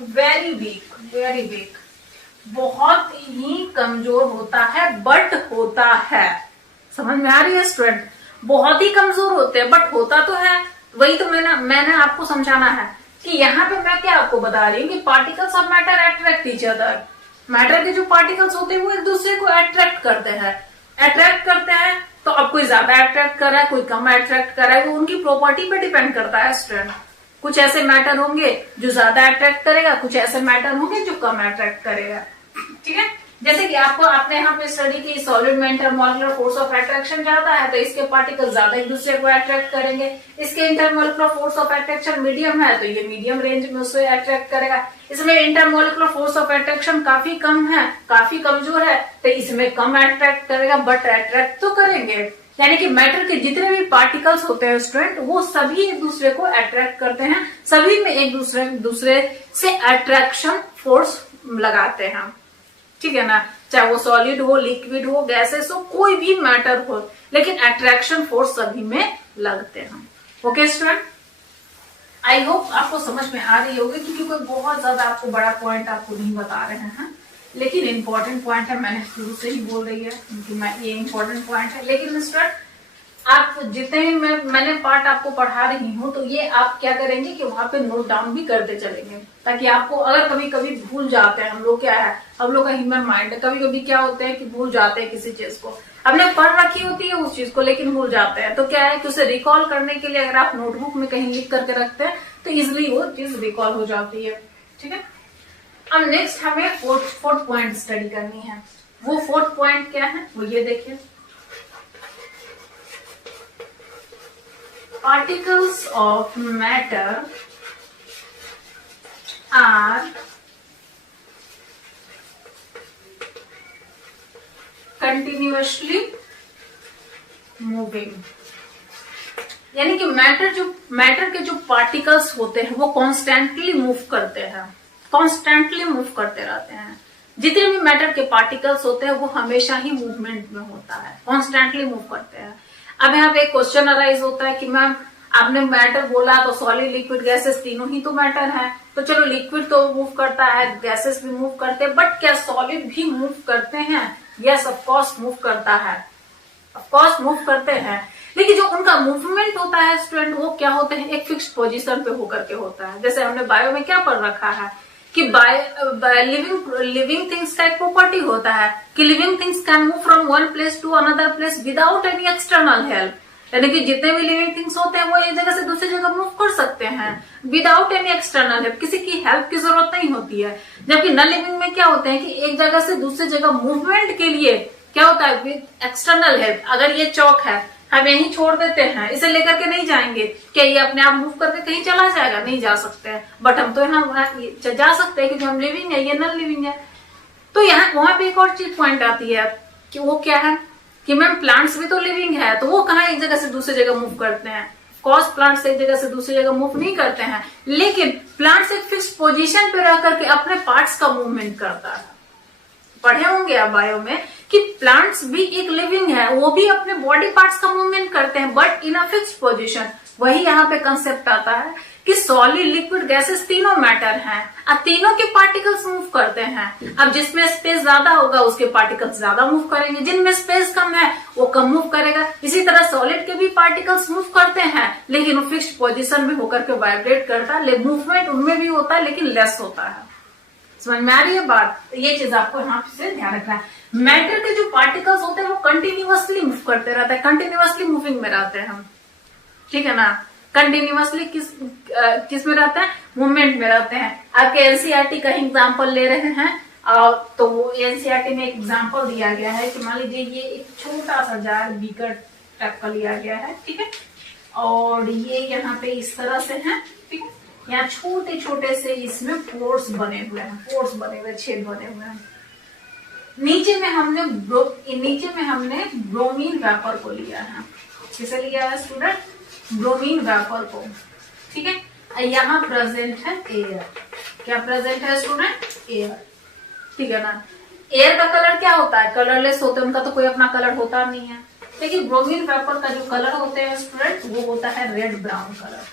very weak, बहुत ही कमजोर होता है, बट होता है। समझ में आ रही है स्टूडेंट, बहुत ही कमजोर होते हैं बट होता तो है। वही तो मैंने आपको समझाना है कि यहाँ पे मैं क्या आपको बता रही हूँ कि particles of matter attract each other. Matter के जो पार्टिकल्स होते हैं वो एक दूसरे को अट्रैक्ट करते हैं। तो अब कोई ज्यादा अट्रैक्ट कर रहा है, कोई कम अट्रैक्ट कर रहा है, वो उनकी प्रॉपर्टी पे डिपेंड करता है स्टूडेंट। कुछ ऐसे मैटर होंगे जो ज्यादा अट्रैक्ट करेगा, कुछ ऐसे मैटर होंगे जो कम अट्रैक्ट करेगा, ठीक है। जैसे कि आपने यहाँ पे स्टडी की, सॉलिड में इंटरमॉलिक्यूलर फोर्स ऑफ अट्रैक्शन ज्यादा है तो इसके पार्टिकल ज्यादा एक दूसरे को अट्रैक्ट करेंगे। इसके intermolecular force of attraction medium है तो ये मीडियम रेंज में उसे अट्रैक्ट करेगा। इसमें इंटरमॉलिक्यूलर फोर्स ऑफ अट्रैक्शन काफी कम है, काफी कमजोर है तो इसमें कम अट्रैक्ट करेगा, बट अट्रैक्ट तो करेंगे। यानी कि मैटर के जितने भी पार्टिकल्स होते हैं स्टूडेंट वो सभी एक दूसरे को अट्रैक्ट करते हैं, सभी में एक दूसरे से अट्रैक्शन फोर्स लगाते हैं, ठीक है ना। चाहे वो सॉलिड हो, लिक्विड हो, गैसेस हो, कोई भी मैटर हो, लेकिन अट्रैक्शन फोर्स सभी में लगते हैं। ओके स्टूडेंट, आई होप आपको समझ में आ रही होगी, क्योंकि कोई बहुत ज्यादा आपको बड़ा पॉइंट आपको नहीं बता रहे हैं, लेकिन इंपॉर्टेंट पॉइंट है, मैंने शुरू से ही बोल रही है कि मैं ये इंपॉर्टेंट पॉइंट है। लेकिन स्टूडेंट आप जितने भी मैंने पार्ट आपको पढ़ा रही हूँ, तो ये आप क्या करेंगे कि वहां पे नोट डाउन भी करते चलेंगे, ताकि आपको अगर कभी कभी भूल जाते हैं, हम लोग क्या है, हम लोग का ह्यूमन माइंड है, कभी कभी क्या होते हैं कि भूल जाते हैं किसी चीज को, हमने पढ़ रखी होती है उस चीज को लेकिन भूल जाते हैं। तो क्या है कि उसे रिकॉल करने के लिए अगर आप नोटबुक में कहीं लिख करके रखते हैं तो इजिली वो चीज रिकॉल हो जाती है। ठीक है, अब नेक्स्ट हमें फोर्थ पॉइंट स्टडी करनी है। वो फोर्थ पॉइंट क्या है, वो ये देखिए, particles of matter are continuously moving। यानी कि मैटर के जो पार्टिकल्स होते हैं वो कॉन्स्टेंटली मूव करते हैं, कॉन्स्टेंटली मूव करते रहते हैं। जितने भी मैटर के पार्टिकल्स होते हैं वो हमेशा ही मूवमेंट में होता है, कॉन्स्टेंटली मूव करते हैं। अब यहाँ पे एक क्वेश्चन अराइज होता है कि मैम आपने मैटर बोला तो सॉलिड लिक्विड गैसेस तीनों ही तो मैटर है, तो चलो लिक्विड तो मूव करता है, गैसेस भी मूव करते हैं, बट क्या सॉलिड भी मूव करते हैं? यस ऑफ कोर्स मूव करता है, ऑफ कोर्स मूव करते हैं, लेकिन जो उनका मूवमेंट होता है स्टूडेंट वो क्या होते हैं, एक फिक्स्ड पोजीशन पे होकर के होता है। जैसे हमने बायो में क्या पढ़ रखा है कि लिविंग थिंग्स का एक प्रॉपर्टी होता है कि living things can move from one place to another place without any external help. यानी कि जितने भी लिविंग थिंग्स होते हैं वो एक जगह से दूसरी जगह मूव कर सकते हैं विदाउट एनी एक्सटर्नल हेल्प, किसी की हेल्प की जरूरत नहीं होती है। जबकि नॉन लिविंग में क्या होता है कि एक जगह से दूसरी जगह मूवमेंट के लिए क्या होता है, विद एक्सटर्नल हेल्प। अगर ये चौक है, हम यहीं छोड़ देते हैं, इसे लेकर के नहीं जाएंगे, क्या ये अपने आप मूव करके कहीं चला जाएगा? नहीं जा सकते हैं, बट हम तो यहाँ जा सकते हैं क्योंकि हम लिविंग है, ये नॉन लिविंग है। तो यहाँ वहां पे एक और चीज पॉइंट आती है कि वो क्या है कि मैम प्लांट्स भी तो लिविंग है, तो वो कहाँ एक जगह से दूसरी जगह मूव करते हैं? कॉज प्लांट्स एक जगह से दूसरी जगह मूव नहीं करते हैं, लेकिन प्लांट्स एक फिक्स पोजीशन पे रह करके अपने पार्ट्स का मूवमेंट करता है। पढ़े होंगे आप बायो में कि प्लांट्स भी एक लिविंग है, वो भी अपने बॉडी पार्ट्स का मूवमेंट करते हैं but in a fixed position. वही यहाँ पे कंसेप्ट आता है कि सॉलिड लिक्विड गैसेस तीनों मैटर हैं, अब तीनों के पार्टिकल्स मूव करते हैं। अब जिसमें स्पेस ज्यादा होगा उसके पार्टिकल्स ज्यादा मूव करेंगे, जिनमें स्पेस कम है वो कम मूव करेगा। इसी तरह सॉलिड के भी पार्टिकल्स मूव करते हैं लेकिन वो फिक्स्ड पोजीशन में होकर के वाइब्रेट करता है, मूवमेंट उनमें भी होता है लेकिन लेस होता है। समझ में आ रही है बात? ये चीज आपको यहाँ से ध्यान रखना है। मैटर के जो पार्टिकल्स होते हैं वो कंटिन्यूअसली मूव करते रहते हैं, कंटिन्यूअसली मूविंग में रहते हैं हम, ठीक है ना। कंटिन्यूअसली किस में रहते हैं? मूवमेंट में रहते हैं। आपके एनसीईआरटी का एग्जांपल ले रहे हैं तो वो एनसीईआरटी में एक एग्जांपल दिया गया है कि मान लीजिए ये एक छोटा सा जार बीकर टाइप का लिया गया है, ठीक है, और ये यहाँ पे इस तरह से है, ठीक है। यहाँ छोटे छोटे से इसमें पोर्स बने हुए हैं, पोर्स बने हुए, छेद बने हुए हैं। नीचे में हमने ब्रोमीन वेपर को लिया है। किसे लिया है स्टूडेंट? ब्रोमीन वेपर को, ठीक है। यहाँ प्रेजेंट है एयर। क्या प्रेजेंट है स्टूडेंट? एयर, ठीक है ना। एयर का कलर क्या होता है? कलरलेस होते हैं, उनका तो कोई अपना कलर होता नहीं है। लेकिन ब्रोमीन वेपर का जो कलर होते हैं स्टूडेंट वो होता है रेड ब्राउन कलर।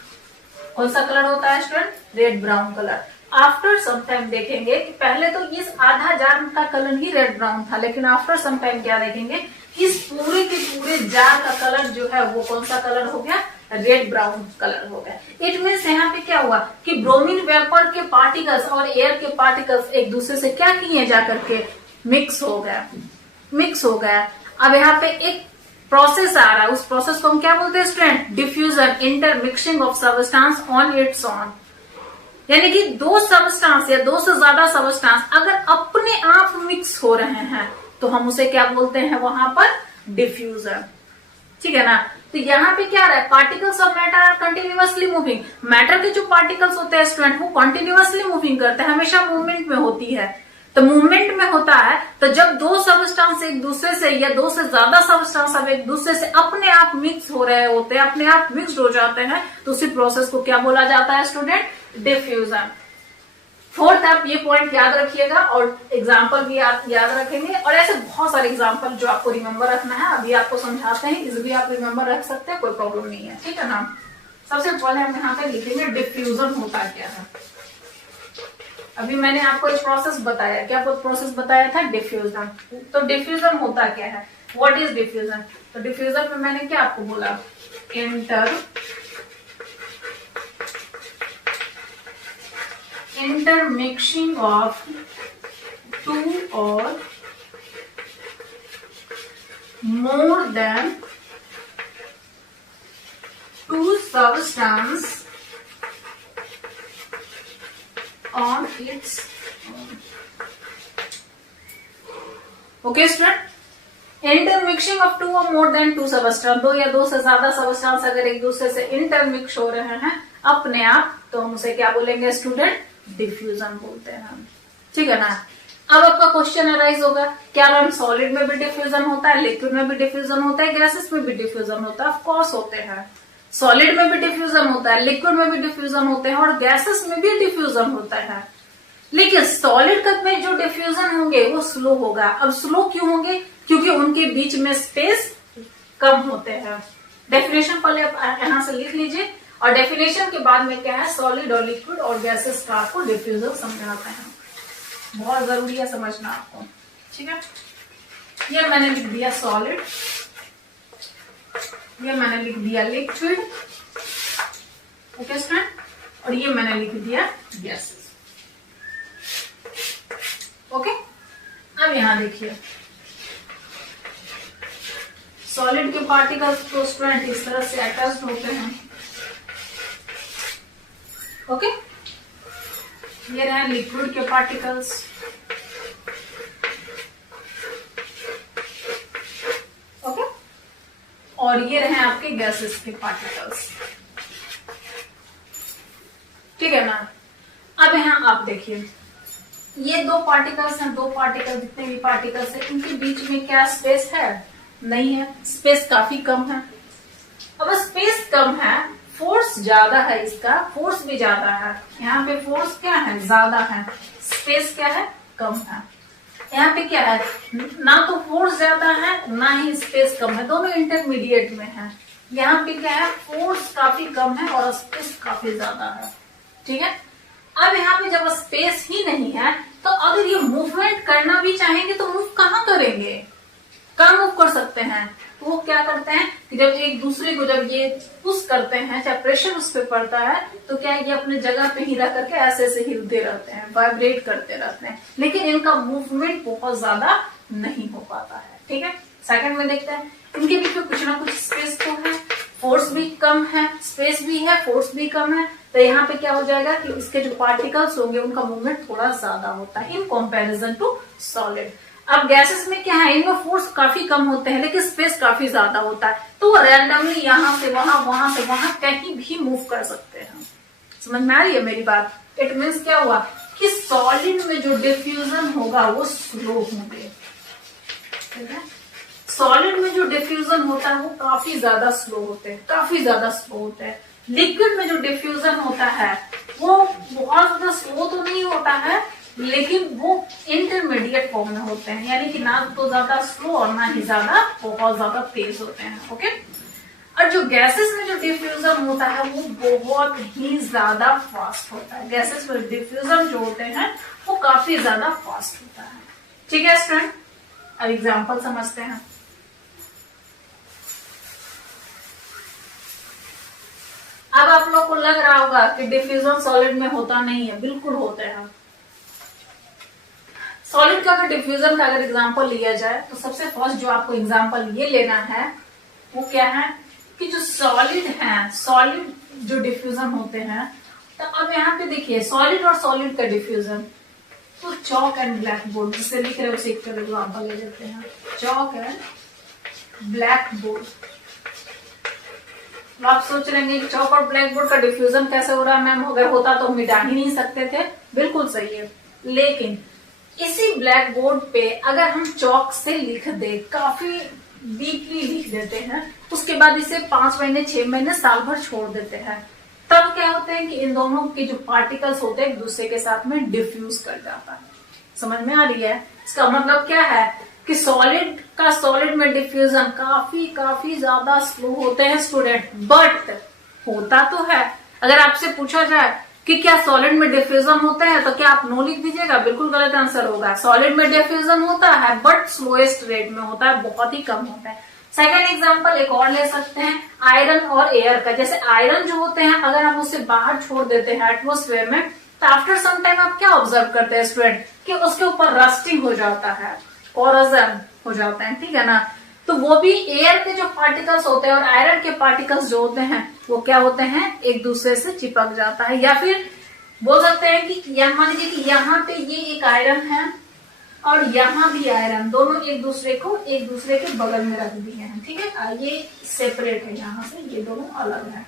कौन सा कलर होता है student? Red brown colour. After some time देखेंगे कि पहले तो इस आधा जार का कलर ही रेड ब्राउन था, लेकिन आफ्टर सम टाइम क्या देखेंगे, इस पूरे के पूरे जार का कलर जो है वो कौन सा कलर हो गया? रेड ब्राउन कलर हो गया। इट मीन्स यहाँ पे क्या हुआ कि ब्रोमीन वेपर के पार्टिकल्स और एयर के पार्टिकल्स एक दूसरे से क्या किए जाकर के मिक्स हो गया। अब यहाँ पे एक प्रोसेस आ रहा है, उस प्रोसेस को हम क्या बोलते हैं student? Diffusion, intermixing of substance on its own. यानी कि दो सबस्टेंस या दो से ज्यादा सबस्टेंस अगर अपने आप मिक्स हो रहे हैं तो हम उसे क्या बोलते हैं वहां पर? डिफ्यूजन, ठीक है ना। तो यहाँ पे क्या रहा है? Particles of matter are continuously moving. Matter के जो पार्टिकल्स होते हैं स्टूडेंट वो कंटिन्यूअसली मूविंग करते हैं, हमेशा मूवमेंट में होती है। तो मूवमेंट में होता है तो जब दो सबस्टेंस एक दूसरे से या दो से ज्यादा सबस्टेंस अब एक दूसरे से अपने आप मिक्स हो रहे होते हैं, अपने आप मिक्स हो जाते हैं, तो उसी प्रोसेस को क्या बोला जाता है स्टूडेंट? डिफ्यूजन। फोर्थ आप ये पॉइंट याद रखिएगा और एग्जाम्पल भी याद रखेंगे, और ऐसे बहुत सारे एग्जाम्पल जो आपको रिमेम्बर रखना है, अभी आपको समझाते हैं, इजिली आप रिमेम्बर रख सकते हैं, कोई प्रॉब्लम नहीं है, ठीक है ना। सबसे पहले हम यहाँ पे लिखेंगे डिफ्यूजन होता क्या है। अभी मैंने आपको एक प्रोसेस बताया, क्या प्रोसेस बताया था? डिफ्यूजन। तो डिफ्यूजन होता क्या है? What is diffusion? तो डिफ्यूजन में मैंने क्या आपको बोला? इंटरमिक्सिंग ऑफ टू और more than two substance on its own. Okay, student? Intermixing of two और मोर देन टू सबस्टेंस, दो या दो से ज्यादा सबस्टेंस अगर एक दूसरे से इंटरमिक्स हो रहे हैं अपने आप, तो हम उसे क्या बोलेंगे स्टूडेंट? डिफ्यूजन बोलते हैं। ठीक है ना? अब आपका क्वेश्चन अराइज होगा, क्या मैम सॉलिड में भी डिफ्यूजन होता है, लिक्विड में भी डिफ्यूजन होता है, गैसेस में भी डिफ्यूजन होता है? ऑफ कोर्स होते हैं। सॉलिड में भी डिफ्यूजन होता है, लिक्विड में भी डिफ्यूजन होते हैं और गैसेस में भी डिफ्यूजन होता है। लेकिन सॉलिड में जो डिफ्यूजन होंगे वो स्लो होगा। अब स्लो क्यों होंगे? क्योंकि उनके बीच में स्पेस कम होते हैं। डेफिनेशन पहले आप यहां से लिख लीजिए और डेफिनेशन के बाद में क्या है, सॉलिड और लिक्विड और गैसेस का आपको डिफ्यूजन समझाते हैं। बहुत जरूरी है समझना आपको। ठीक है, ये मैंने लिख दिया सॉलिड, ये मैंने लिख दिया लिक्विड, ओके स्टूडेंट, और ये मैंने लिख दिया गैसेस। ओके, अब यहां देखिए सॉलिड के पार्टिकल्स तो स्टूडेंट इस तरह से अटैच्ड होते हैं। ओके, ये रहे लिक्विड के पार्टिकल्स, ओके, और ये रहे आपके गैसेस के पार्टिकल्स। ठीक है ना? अब यहां आप देखिए ये दो पार्टिकल्स हैं, दो पार्टिकल जितने भी पार्टिकल्स हैं इनके बीच में क्या स्पेस है? नहीं है, स्पेस काफी कम है। अब स्पेस कम है, फोर्स ज्यादा है, इसका फोर्स भी ज्यादा है। यहाँ पे फोर्स क्या है? ज्यादा है, स्पेस क्या है? कम है। यहाँ पे क्या है? ना तो फोर्स ज्यादा है ना ही स्पेस कम है, दोनों इंटरमीडिएट में है। यहाँ पे क्या है? फोर्स काफी कम है और स्पेस काफी ज्यादा है। ठीक है, अब यहाँ पे जब स्पेस ही नहीं है तो अगर ये मूवमेंट करना भी चाहेंगे तो मूव कहाँ करेंगे? कहाँ मूव कर सकते हैं? तो वो क्या करते हैं कि जब एक दूसरे को जब ये पुश करते हैं, चाहे प्रेशर उस पर पड़ता है, तो क्या है ये अपने जगह पे ही रह करके ऐसे ऐसे हिलते रहते हैं, वाइब्रेट करते रहते हैं, लेकिन इनका मूवमेंट बहुत ज्यादा नहीं हो पाता है। ठीक है, सेकंड में देखते हैं इनके बीच में कुछ ना कुछ स्पेस तो है, फोर्स भी कम है, स्पेस भी है, फोर्स भी कम है, तो यहाँ पे क्या हो जाएगा कि इसके जो पार्टिकल्स होंगे उनका मूवमेंट थोड़ा ज्यादा होता है इन कंपैरिजन टू सॉलिड। अब गैसेस में क्या है? इनमें फोर्स काफी कम होते हैं लेकिन स्पेस काफी ज्यादा होता है, तो वो रैंडमली यहाँ से वहां, वहां से वहां कहीं भी मूव कर सकते हैं। समझ में आ रही है मेरी बात? इट मीन्स क्या हुआ कि सॉलिड में जो डिफ्यूजन होगा वो स्लो होंगे। ठीक है, सॉलिड में जो डिफ्यूजन होता है वो काफी ज्यादा स्लो होते हैं, काफी ज्यादा स्लो होते हैं। लिक्विड में जो डिफ्यूजन होता है वो बहुत ज्यादा स्लो तो नहीं होता है लेकिन वो इंटरमीडिएट फॉर्म में होते हैं, यानी कि ना तो ज्यादा स्लो और ना ही ज्यादा बहुत ज्यादा तेज होते हैं। ओके, और जो गैसेस में जो डिफ्यूजन होता है वो बहुत ही ज्यादा फास्ट होता है। गैसेस में डिफ्यूजन जो होते हैं वो काफी ज्यादा फास्ट होता है। ठीक है स्टूडेंट, अब एग्जाम्पल समझते हैं। अब आप लोग को लग रहा होगा कि डिफ्यूजन सॉलिड में होता नहीं है, बिल्कुल होते हैं। सॉलिड का अगर डिफ्यूजन का अगर एग्जांपल लिया जाए तो सबसे फर्स्ट जो आपको एग्जांपल ये लेना है वो क्या है कि जो सॉलिड है, सॉलिड जो डिफ्यूजन होते हैं, तो अब यहाँ पे देखिए सॉलिड और सॉलिड का डिफ्यूजन, तो चॉक एंड ब्लैक बोर्ड जिससे लिख रहे हो उसे एक एग्जांपल ले लेते हैं, चॉक एंड ब्लैक बोर्ड। तो आप सोच रहे हैं कि चॉक और ब्लैक बोर्ड का डिफ्यूजन कैसे हो रहा है मैम? अगर होता तो मिटा ही नहीं सकते थे, बिल्कुल सही है। लेकिन इसी ब्लैक बोर्ड पे अगर हम चॉक से लिख दे, काफी डीपली लिख देते हैं, उसके बाद इसे 5 महीने 6 महीने साल भर छोड़ देते हैं, तब क्या होता है कि इन दोनों के जो पार्टिकल्स होते हैं एक दूसरे के साथ में डिफ्यूज कर जाता है। समझ में आ रही है? इसका मतलब क्या है कि सॉलिड का सॉलिड में डिफ्यूजन काफी ज्यादा स्लो होते हैं स्टूडेंट, बट होता तो है। अगर आपसे पूछा जाए कि क्या सॉलिड में डिफ्यूजन होता है तो क्या आप नो लिख दीजिएगा, बिल्कुल गलत आंसर होगा। सॉलिड में डिफ्यूजन होता है बट स्लोएस्ट रेट में होता है, बहुत ही कम होता है। सेकेंड एग्जाम्पल एक और ले सकते हैं आयरन और एयर का। जैसे आयरन जो होते हैं अगर हम उसे बाहर छोड़ देते हैं एटमोस्फेयर में तो आफ्टर सम टाइम आप क्या ऑब्जर्व करते हैं स्टूडेंट कि उसके ऊपर रस्टिंग हो जाता है, कोरोजन हो जाता है, ठीक है ना। तो वो भी एयर के जो पार्टिकल्स होते हैं और आयरन के पार्टिकल्स जो होते हैं वो क्या होते हैं, एक दूसरे से चिपक जाता है। या फिर बोल सकते हैं कि मान लीजिए कि यहाँ पे ये एक आयरन है और यहाँ भी आयरन, दोनों एक दूसरे के बगल में रख दिए हैं, ठीक है। ये सेपरेट है, यहाँ से ये दोनों अलग है।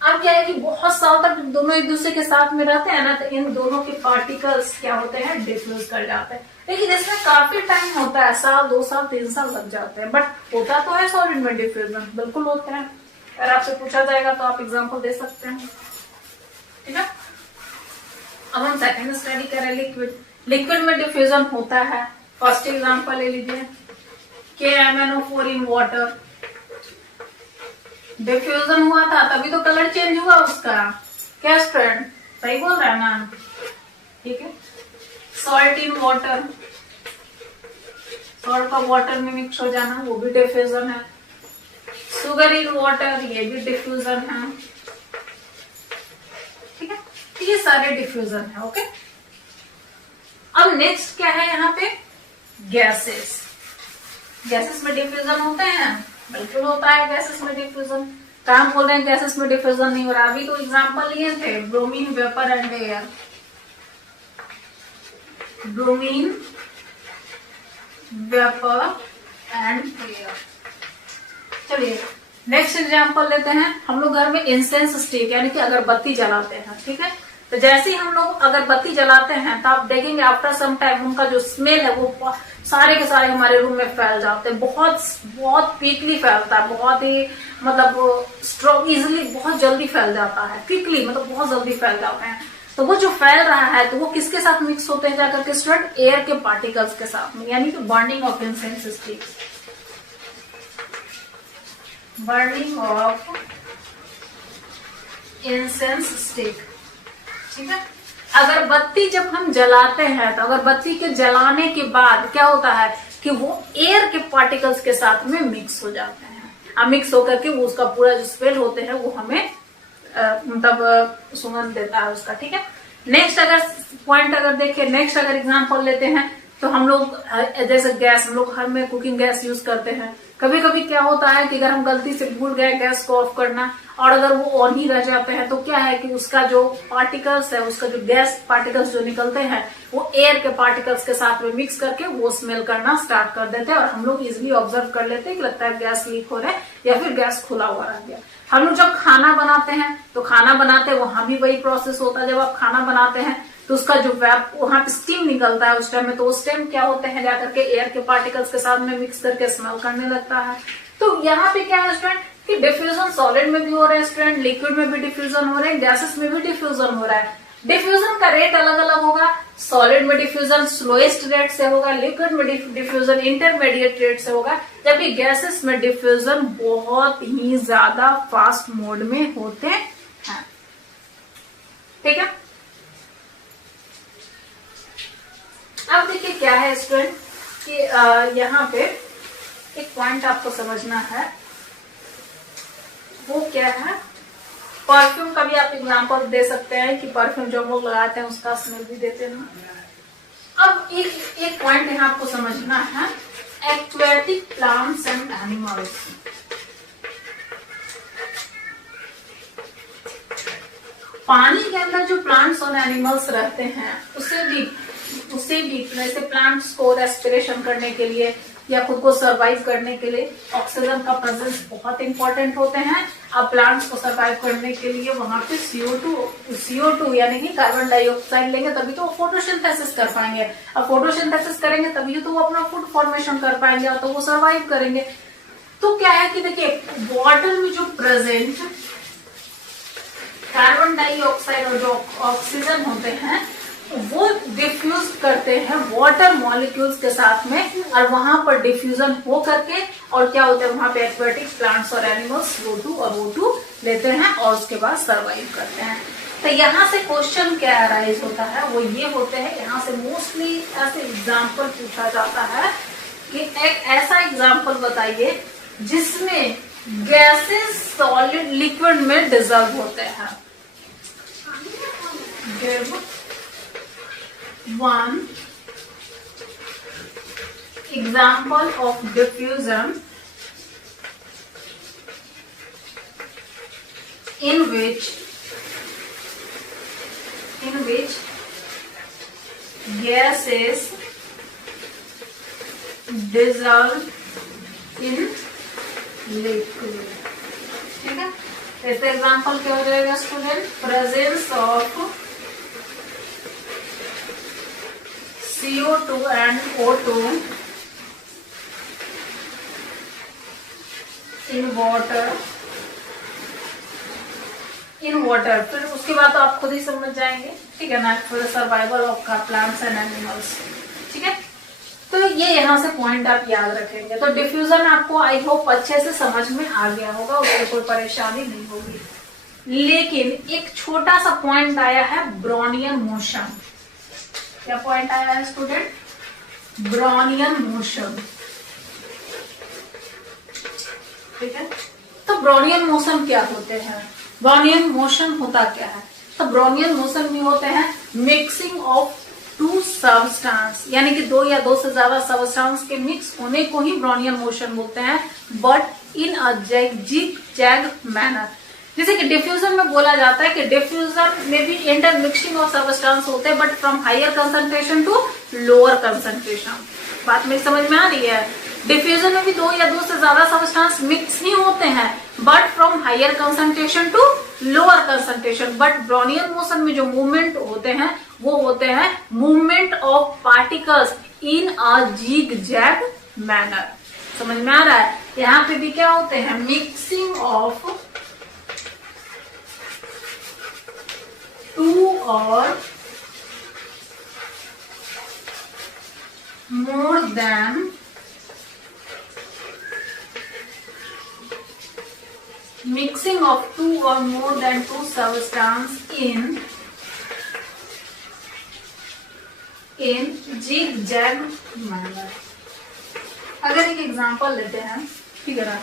अब क्या है कि बहुत साल तक दोनों एक दूसरे के साथ में रहते हैं ना, तो इन दोनों के पार्टिकल्स क्या होते हैं, डिफ्यूज कर जाते हैं। लेकिन इसमें काफी टाइम होता है, साल 2 साल 3 साल लग जाते हैं, बट होता तो है सॉलिड में डिफ्यूजन, बिल्कुल होता है। अगर आपसे पूछा जाएगा तो आप एग्जाम्पल दे सकते हैं, ठीक है। अब हम सेकेंड स्टडी करें लिक्विड। लिक्विड में डिफ्यूजन होता है। फर्स्ट एग्जाम्पल ले लीजिए KMnO4 इन वाटर। डिफ्यूजन हुआ था तभी तो कलर चेंज हुआ उसका, क्या स्टूडेंट सही बोल रहा है ना, ठीक है। सॉल्ट इन वाटर, सॉल्ट का वाटर में मिक्स हो जाना वो भी डिफ्यूजन है। शुगर इन वाटर ये भी डिफ्यूजन है, ठीक है। ये सारे डिफ्यूजन है, ओके। अब नेक्स्ट क्या है यहाँ पे, गैसेस। गैसेस में डिफ्यूजन होते हैं, बिल्कुल होता है गैसेस में डिफ्यूजन। काम बोल रहे हैं गैसेस में डिफ्यूजन नहीं हो रहा, अभी तो एग्जांपल लिए थे bromine vapour and air. Bromine vapour and air. चलिए नेक्स्ट एग्जांपल लेते हैं। हम लोग घर में इंसेंस स्टिक यानी कि अगरबत्ती जलाते हैं, ठीक है। तो जैसे ही हम लोग अगरबत्ती जलाते हैं तो आप देखेंगे आफ्टर सम टाइम उनका जो स्मेल है वो सारे के सारे हमारे रूम में फैल जाते हैं। बहुत क्विकली फैलता है, बहुत ही मतलब स्ट्रॉन्ग इजिली बहुत जल्दी फैल जाता है, क्विकली मतलब बहुत जल्दी फैल जाते हैं। तो वो जो फैल रहा है तो वो किसके साथ मिक्स होते हैं जाकर के स्टूडेंट, एयर के पार्टिकल्स के साथ में, यानी कि burning of incense stick. Burning of incense stick, ठीक है। अगरबत्ती जब हम जलाते हैं तो अगरबत्ती के जलाने के बाद क्या होता है कि वो एयर के पार्टिकल्स के साथ में मिक्स हो जाते हैं। अब मिक्स होकर के वो उसका पूरा जो स्मेल होते हैं वो हमें मतलब सुगंध देता है उसका, ठीक है। नेक्स्ट अगर पॉइंट अगर देखें, नेक्स्ट अगर एग्जांपल लेते हैं तो हम लोग जैसे गैस, हम लोग घर में कुकिंग गैस यूज करते हैं। कभी कभी क्या होता है कि अगर हम गलती से भूल गए गैस को ऑफ करना और अगर वो ऑन ही रह जाते हैं तो क्या है कि उसका जो पार्टिकल्स है, उसका जो गैस पार्टिकल्स जो निकलते हैं वो एयर के पार्टिकल्स के साथ में मिक्स करके वो स्मेल करना स्टार्ट कर देते हैं और हम लोग इजिली ऑब्जर्व कर लेते हैं कि लगता है गैस लीक हो रहा है या फिर गैस खुला हुआ रह गया। हम लोग जब खाना बनाते हैं तो खाना बनाते हैं वहां भी वही प्रोसेस होता है। जब आप खाना बनाते हैं तो उसका जो वहां पे स्टीम निकलता है उस टाइम में, तो उस टाइम क्या होते हैं जाकर के एयर के पार्टिकल्स के साथ में मिक्स करके स्मेल करने लगता है। तो यहाँ पे क्या है स्टूडेंट कि डिफ्यूजन सॉलिड में भी हो रहा है स्टूडेंट, लिक्विड में भी डिफ्यूजन हो रहा है, गैसेस में भी डिफ्यूजन हो रहा है। डिफ्यूजन का रेट अलग अलग होगा। सॉलिड में डिफ्यूजन स्लोएस्ट रेट से होगा, लिक्विड में डिफ्यूजन इंटरमीडिएट रेट से होगा, जबकि गैसेस में डिफ्यूजन बहुत ही ज्यादा फास्ट मोड में होते हैं, ठीक है। अब देखिए क्या है स्टूडेंट कि यहाँ पे एक पॉइंट आपको समझना है, वो क्या है, परफ्यूम का भी आप एग्जांपल दे सकते हैं कि परफ्यूम जो लोग लगाते हैं उसका स्मेल भी देते हैं। अब एक पॉइंट यहाँ आपको समझना है, एक्वेटिक प्लांट्स एंड एनिमल्स। पानी के अंदर जो प्लांट्स और एनिमल्स रहते हैं उसे भी जैसे प्लांट्स को रेस्पिरेशन करने के लिए या खुद को सरवाइव करने के लिए ऑक्सीजन का प्रेजेंस बहुत इंपॉर्टेंट होते हैं। अब प्लांट्स को सरवाइव करने के लिए वहां पे CO2 यानी कि कार्बन डाइऑक्साइड लेंगे तभी तो वो फोटोसिंथेसिस कर पाएंगे। अब फोटोसिंथेसिस करेंगे तभी तो वो अपना फूड फॉर्मेशन कर पाएंगे और तो वो सरवाइव करेंगे। तो क्या है कि देखिए वाटर में जो प्रेजेंट कार्बन डाइऑक्साइड और जो ऑक्सीजन होते हैं वो डिफ्यूज करते हैं वाटर मॉलिक्यूल्स के साथ में और वहां पर डिफ्यूजन हो करके और क्या होता है वहां पे एक्वेटिक प्लांट्स और एनिमल्स O2 और O2 लेते हैं और उसके बाद सर्वाइव करते हैं। तो यहाँ से क्वेश्चन क्या अराइज होता है, वो ये होते हैं, यहाँ से मोस्टली ऐसे एग्जाम्पल पूछा जाता है कि एक ऐसा एग्जाम्पल बताइए जिसमें गैसेस सॉलिड लिक्विड में डिजॉल्व होते हैं। Give one example of diffusion in which gases dissolve in liquid। ठीक है, इसका एग्जाम्पल क्या हो जाएगा student? Presence of CO2 and O2 in water। फिर उसके बाद तो आप खुद ही समझ जाएंगे, ठीक है ना, for the survival of plants and animals. ठीक है, तो ये यहाँ से पॉइंट आप याद रखेंगे। तो डिफ्यूजन आपको आई होप अच्छे से समझ में आ गया होगा, उसमें कोई परेशानी नहीं होगी। लेकिन एक छोटा सा पॉइंट आया है ब्रोनियन मोशन। क्या पॉइंट आया है स्टूडेंट? Brownian motion. ठीक है, तो ब्रोनियन मोशन क्या होते हैं? ब्रोनियन मोशन होता क्या है? तो ब्रोनियन मोशन में होते हैं मिक्सिंग ऑफ टू सबस्टांस, यानी कि दो या दो से ज्यादा सबस्टांस के मिक्स होने को ही ब्रोनियन मोशन बोलते हैं, but in a zig zag manner. जैसे कि डिफ्यूजन में बोला जाता है कि डिफ्यूजन में भी इंटर मिक्सिंग ऑफ सबस्टांस होते हैं, but from higher concentration to lower concentration. बात मेरी समझ में आ रही है? डिफ्यूजन में भी दो या दो से ज्यादा सबस्टांस मिक्स नहीं होते हैं, but from higher concentration to lower concentration. But Brownian motion में जो मूवमेंट होते हैं वो होते हैं movement of particles in a zig zag manner. समझ में आ रहा है? यहाँ पे भी क्या होते हैं? मिक्सिंग ऑफ टू और more than mixing of two or more than two substance in zigzag manner। अगर एक एग्जांपल लेते हैं, ठीक है ना,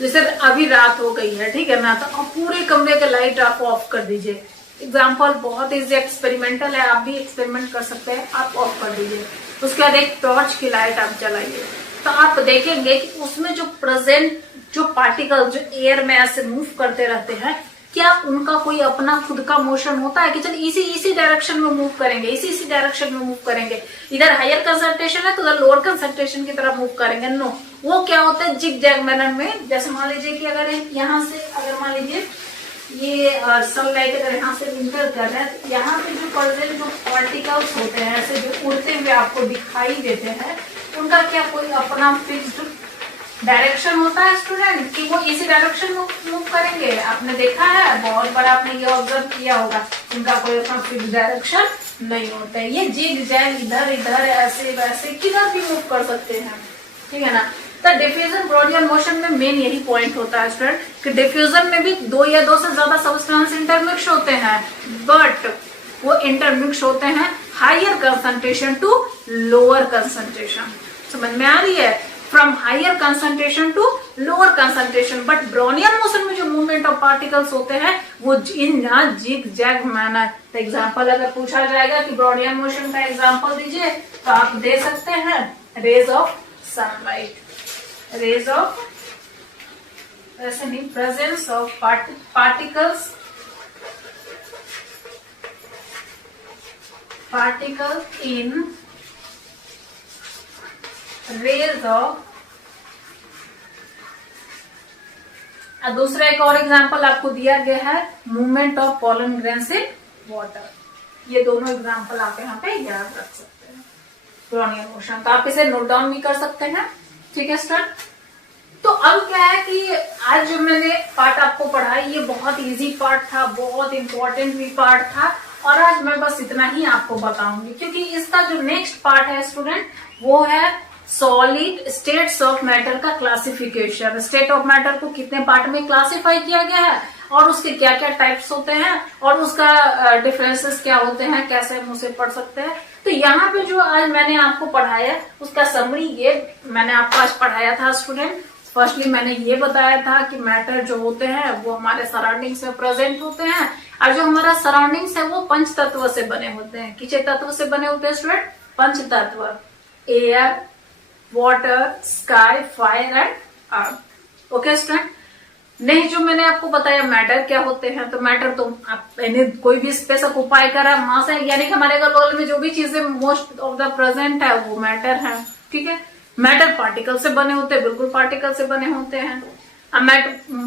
जैसे अभी रात हो गई है, ठीक है ना, तो अब पूरे कमरे का लाइट आप ऑफ कर दीजिए। एग्जाम्पल बहुत इजी एक्सपेरिमेंटल है, आप भी एक्सपेरिमेंट कर सकते हैं। आप ऑफ कर दीजिए, उसके बाद एक टॉर्च की लाइट आप जलाइए, तो आप देखेंगे कि उसमें जो प्रेजेंट जो पार्टिकल जो एयर में ऐसे मूव करते रहते हैं, क्या उनका कोई अपना खुद का मोशन होता है कि चल इसी डायरेक्शन में मूव करेंगे, इसी डायरेक्शन में मूव करेंगे, इधर हायर कंसंट्रेशन है तो उधर लोअर कंसंट्रेशन की तरफ मूव करेंगे? नो, वो क्या होता है जिग जैग मैनर में। जैसे मान लीजिए कि अगर यहाँ से, अगर मान लीजिए ये सनलाइट अगर यहाँ से इंटर कर रहा है, तो यहाँ पे जो प्रेजेंट जो पार्टिकल्स होते हैं ऐसे जो उड़ते हुए आपको दिखाई देते हैं, उनका क्या कोई अपना फिक्स्ड डायरेक्शन होता है स्टूडेंट कि वो इसी डायरेक्शन में मूव करेंगे? आपने देखा है, बहुत बार आपने ये ऑब्जर्व किया होगा, उनका कोई अपना फिक्स्ड डायरेक्शन नहीं होता है। ये जिग जैग इधर इधर ऐसे वैसे किधर भी मूव कर सकते हैं, ठीक है ना। तो डिफ्यूजन ब्रोनियन मोशन में मेन यही पॉइंट होता है स्टूडेंट कि डिफ्यूजन में भी दो या दो से ज्यादा सबस्टेंस इंटरमिक्स होते हैं, बट वो इंटरमिक्स होते हैं higher concentration to lower concentration. समझ में आ रही है? From higher concentration to lower concentration. But Brownian motion में जो मूवमेंट ऑफ पार्टिकल्स होते हैं वो इन जिग जैग मैनर। तो एग्जाम्पल अगर पूछा जाएगा कि ब्रोनियन मोशन का एग्जाम्पल दीजिए, तो आप दे सकते हैं rays of sunlight, rays of presence of particles in rays of। दूसरा एक और एग्जांपल आपको दिया गया है movement of pollen grains in water. ये दोनों एग्जांपल आप यहाँ पे याद रख सकते हैं ब्रोनियन मोशन का। आप इसे नोट डाउन भी कर सकते हैं, ठीक है सर। तो अब क्या है कि आज जो मैंने पार्ट आपको पढ़ाया ये बहुत इजी पार्ट था, बहुत इंपॉर्टेंट भी पार्ट था, और आज मैं बस इतना ही आपको बताऊंगी, क्योंकि इसका जो नेक्स्ट पार्ट है स्टूडेंट वो है सॉलिड स्टेट्स ऑफ मैटर का क्लासिफिकेशन, स्टेट ऑफ मैटर को कितने पार्ट में क्लासिफाई किया गया है और उसके क्या क्या टाइप्स होते हैं और उसका डिफरेंसेस क्या होते हैं, कैसे हम उसे पढ़ सकते हैं। तो यहाँ पे जो आज मैंने आपको पढ़ाया उसका समरी ये मैंने आपको आज पढ़ाया था स्टूडेंट। फर्स्टली मैंने ये बताया था कि मैटर जो होते हैं वो हमारे सराउंडिंग्स में प्रेजेंट होते हैं और जो हमारा सराउंडिंग्स है वो पंच तत्व से बने होते हैं। किसे तत्व से बने होते हैं स्टूडेंट? पंच तत्व, air, water, sky, fire and earth. Okay student, नहीं जो मैंने आपको बताया मैटर क्या होते हैं, तो मैटर तो मैंने कोई भी स्पेस ऑक्युपाई करा मास है, यानी कि हमारे अगल बगल में जो भी चीजें मोस्ट ऑफ द प्रेजेंट है वो मैटर है। ठीक है, मैटर पार्टिकल से बने होते हैं, बिल्कुल पार्टिकल से बने होते हैं। अब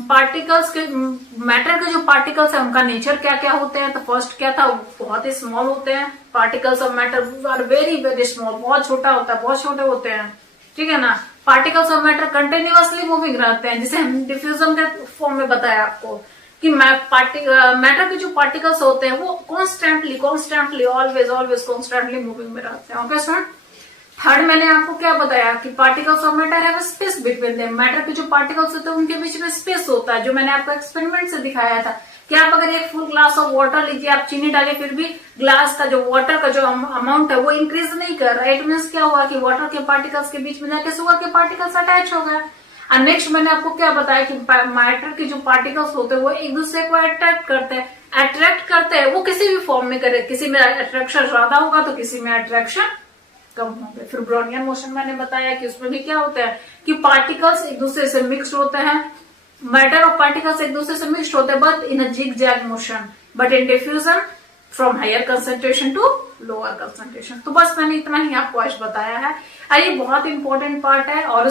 पार्टिकल्स के मैटर के जो पार्टिकल्स है उनका नेचर क्या क्या होते हैं, तो फर्स्ट क्या था, बहुत ही स्मॉल होते हैं। Particles of matter are very very small, बहुत छोटा होता है, बहुत छोटे होते हैं। ठीक है ना। Particles of matter continuously moving रहते हैं, जिसे हम डिफ्यूजन के फॉर्म में बताया आपको कि मैटर के जो पार्टिकल्स होते हैं वो कॉन्स्टेंटली ऑलवेज कॉन्स्टेंटली मूविंग में रहते हैं। ओके स्टूडेंट, थर्ड मैंने आपको क्या बताया कि particles of matter have space between them, matter के जो पार्टिकल्स होते हैं उनके बीच में स्पेस होता है, जो मैंने आपको एक्सपेरिमेंट से दिखाया था कि आप अगर एक फुल ग्लास ऑफ वाटर लीजिए, आप चीनी डालिए, फिर भी ग्लास का जो वाटर का जो अमाउंट है वो इंक्रीज नहीं कर रहा है। इट मीन्स क्या हुआ कि वाटर के पार्टिकल्स के बीच में जाके शुगर के पार्टिकल्स अटैच हो गए। और नेक्स्ट मैंने आपको क्या बताया कि मैटर के जो पार्टिकल्स होते हैं वो एक दूसरे को अट्रैक्ट करते हैं, वो किसी भी फॉर्म में करे, किसी में अट्रैक्शन ज्यादा होगा तो किसी में अट्रैक्शन कम होंगे। फिर ब्रोनियन मोशन मैंने बताया कि उसमें भी क्या होता है कि पार्टिकल्स एक दूसरे से मिक्स्ड होते हैं, मैटर और पार्टिकल्स एक दूसरे से मिक्स्ड होते हैं but in a zig zag motion, but in diffusion from higher concentration to lower concentration. तो बस मैंने इतना ही आपको आज बताया है और ये बहुत इंपॉर्टेंट पार्ट है। और